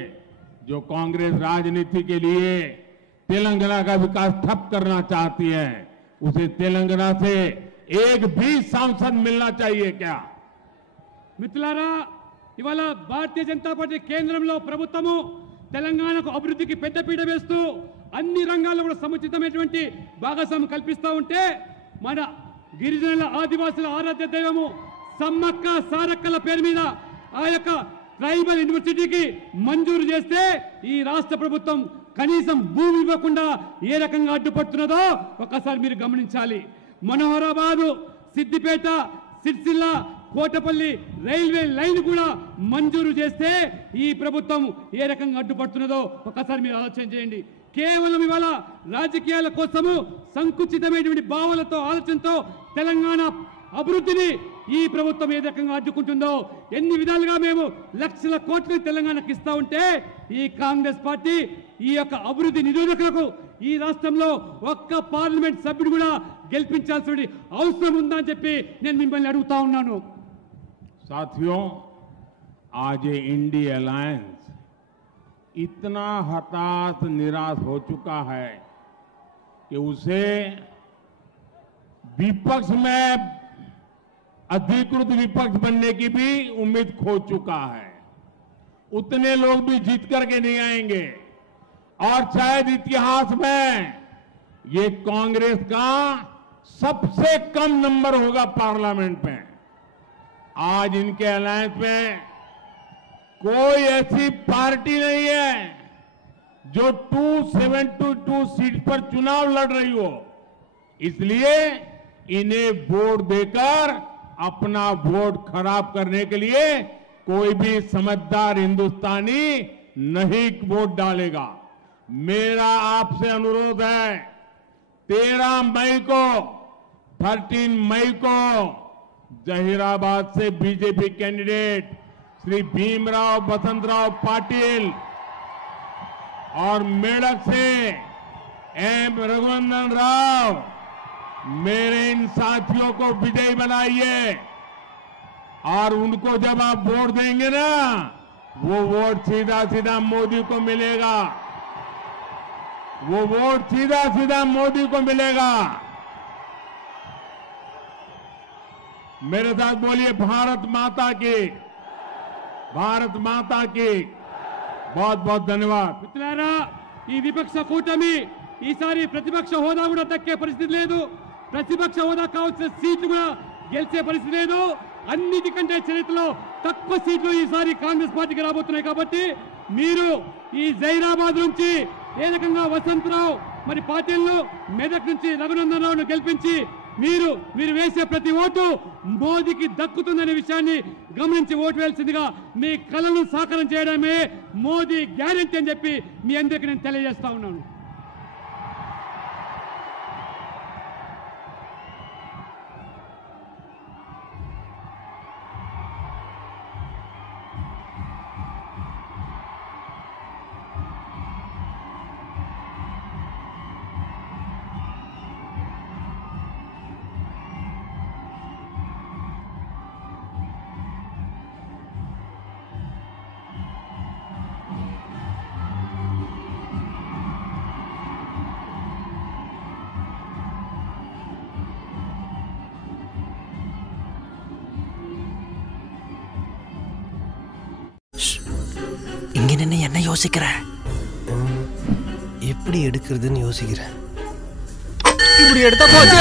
जो कांग्रेस राजनीति के लिए तेलंगाना का विकास ठप करना चाहती है, उसे तेलंगाना से एक भी सांसद मिलना चाहिए क्या? మిత్రులారా, ఇవాళ భారతీయ జనతా పార్టీ కేంద్రంలో ప్రభుత్వము తెలంగాణకు అభివృద్ధికి పెద్దపీట వేస్తూ అన్ని రంగాల్లో కూడా సముచితమైనటువంటి భాగస్వామ్యం కల్పిస్తూ ఉంటే మన గిరిజనుల ఆదివాసుల ఆరాధ్య దైవము సమ్మక్క సారక్కల పేరు మీద ఆ యొక్క ట్రైబల్ యూనివర్సిటీకి మంజూరు చేస్తే ఈ రాష్ట్ర ప్రభుత్వం కనీసం భూమి ఇవ్వకుండా ఏ రకంగా అడ్డుపడుతున్నదో ఒకసారి మీరు గమనించాలి. మనోహరాబాదు, సిద్దిపేట, సిరిసిల్ల, కోటపల్లి రైల్వే లైన్ కూడా మంజూరు చేస్తే ఈ ప్రభుత్వం ఏ రకంగా అడ్డుపడుతున్నదో ఒకసారి మీరు ఆలోచన చేయండి. కేవలం ఇవాళ రాజకీయాల కోసము సంకుచితమైనటువంటి భావాలతో ఆలోచనతో తెలంగాణ అభివృద్ధిని ఈ ప్రభుత్వం ఏ రకంగా అడ్డుకుంటుందో, ఎన్ని విధాలుగా మేము లక్షల కోట్లు తెలంగాణకు ఇస్తా ఉంటే ఈ కాంగ్రెస్ పార్టీ ఈ యొక్క అభివృద్ధి నిరోధకులకు ఈ రాష్ట్రంలో ఒక్క పార్లమెంట్ సభ్యుడు కూడా గెలిపించాల్సిన అవసరం ఉందా అని చెప్పి నేను మిమ్మల్ని అడుగుతా ఉన్నాను. साथियों, आज ये इंडी अलायंस इतना हताश निराश हो चुका है कि उसे विपक्ष में अधिकृत विपक्ष बनने की भी उम्मीद खो चुका है. उतने लोग भी जीत करके नहीं आएंगे और शायद इतिहास में ये कांग्रेस का सबसे कम नंबर होगा पार्लियामेंट में. आज इनके अलायंस में कोई ऐसी पार्टी नहीं है जो 272 सीट पर चुनाव लड़ रही हो. इसलिए इन्हें वोट देकर अपना वोट खराब करने के लिए कोई भी समझदार हिंदुस्तानी नहीं वोट डालेगा. मेरा आपसे अनुरोध है, 13 मई को 13 मई को जहीराबाद से बीजेपी कैंडिडेट श्री भीमराव बसंतराव पाटिल और मेडक से एम रघुनंदन राव, मेरे इन साथियों को विजयी बनाइए और उनको जब आप वोट देंगे ना, वो वोट सीधा सीधा मोदी को मिलेगा. वो वोट सीधा सीधा मोदी को मिलेगा. मेरे साथ बोलिए भारत माता की, भारत माता की. बहुत बहुत धन्यवाद. మిత్రులారా, ఈ విపక్ష కూటమి ఈసారి ప్రతిపక్ష హోదా కూడా దక్కే పరిస్థితి లేదు. ప్రతిపక్ష హోదా కావాల్సిన సీట్లు కూడా గెలిచే పరిస్థితి లేదు. అన్నిటికంటే చరిత్రలో తక్కువ సీట్లు ఈసారి కాంగ్రెస్ పార్టీకి రాబోతున్నాయి. కాబట్టి మీరు ఈ జైరాబాద్ నుంచి ఏ రకంగా వసంతరావు మరి పార్టీలను, మెదక్ నుంచి రఘునందన్ రావును గెలిపించి మీరు వేసే ప్రతి ఓటు మోదీకి దక్కుతుందనే విషయాన్ని గమనించి ఓటు వేయాల్సిందిగా మీ కలను సాకారం చేయడమే మోదీ గ్యారెంటీ అని చెప్పి మీ అందరికీ నేను తెలియజేస్తా ఉన్నాను. இங்க நின்று என்ன யோசிக்கிற? எப்படி எடுக்கிறதுன்னு யோசிக்கிறேன். இப்படி எடுத்தா போச்சு.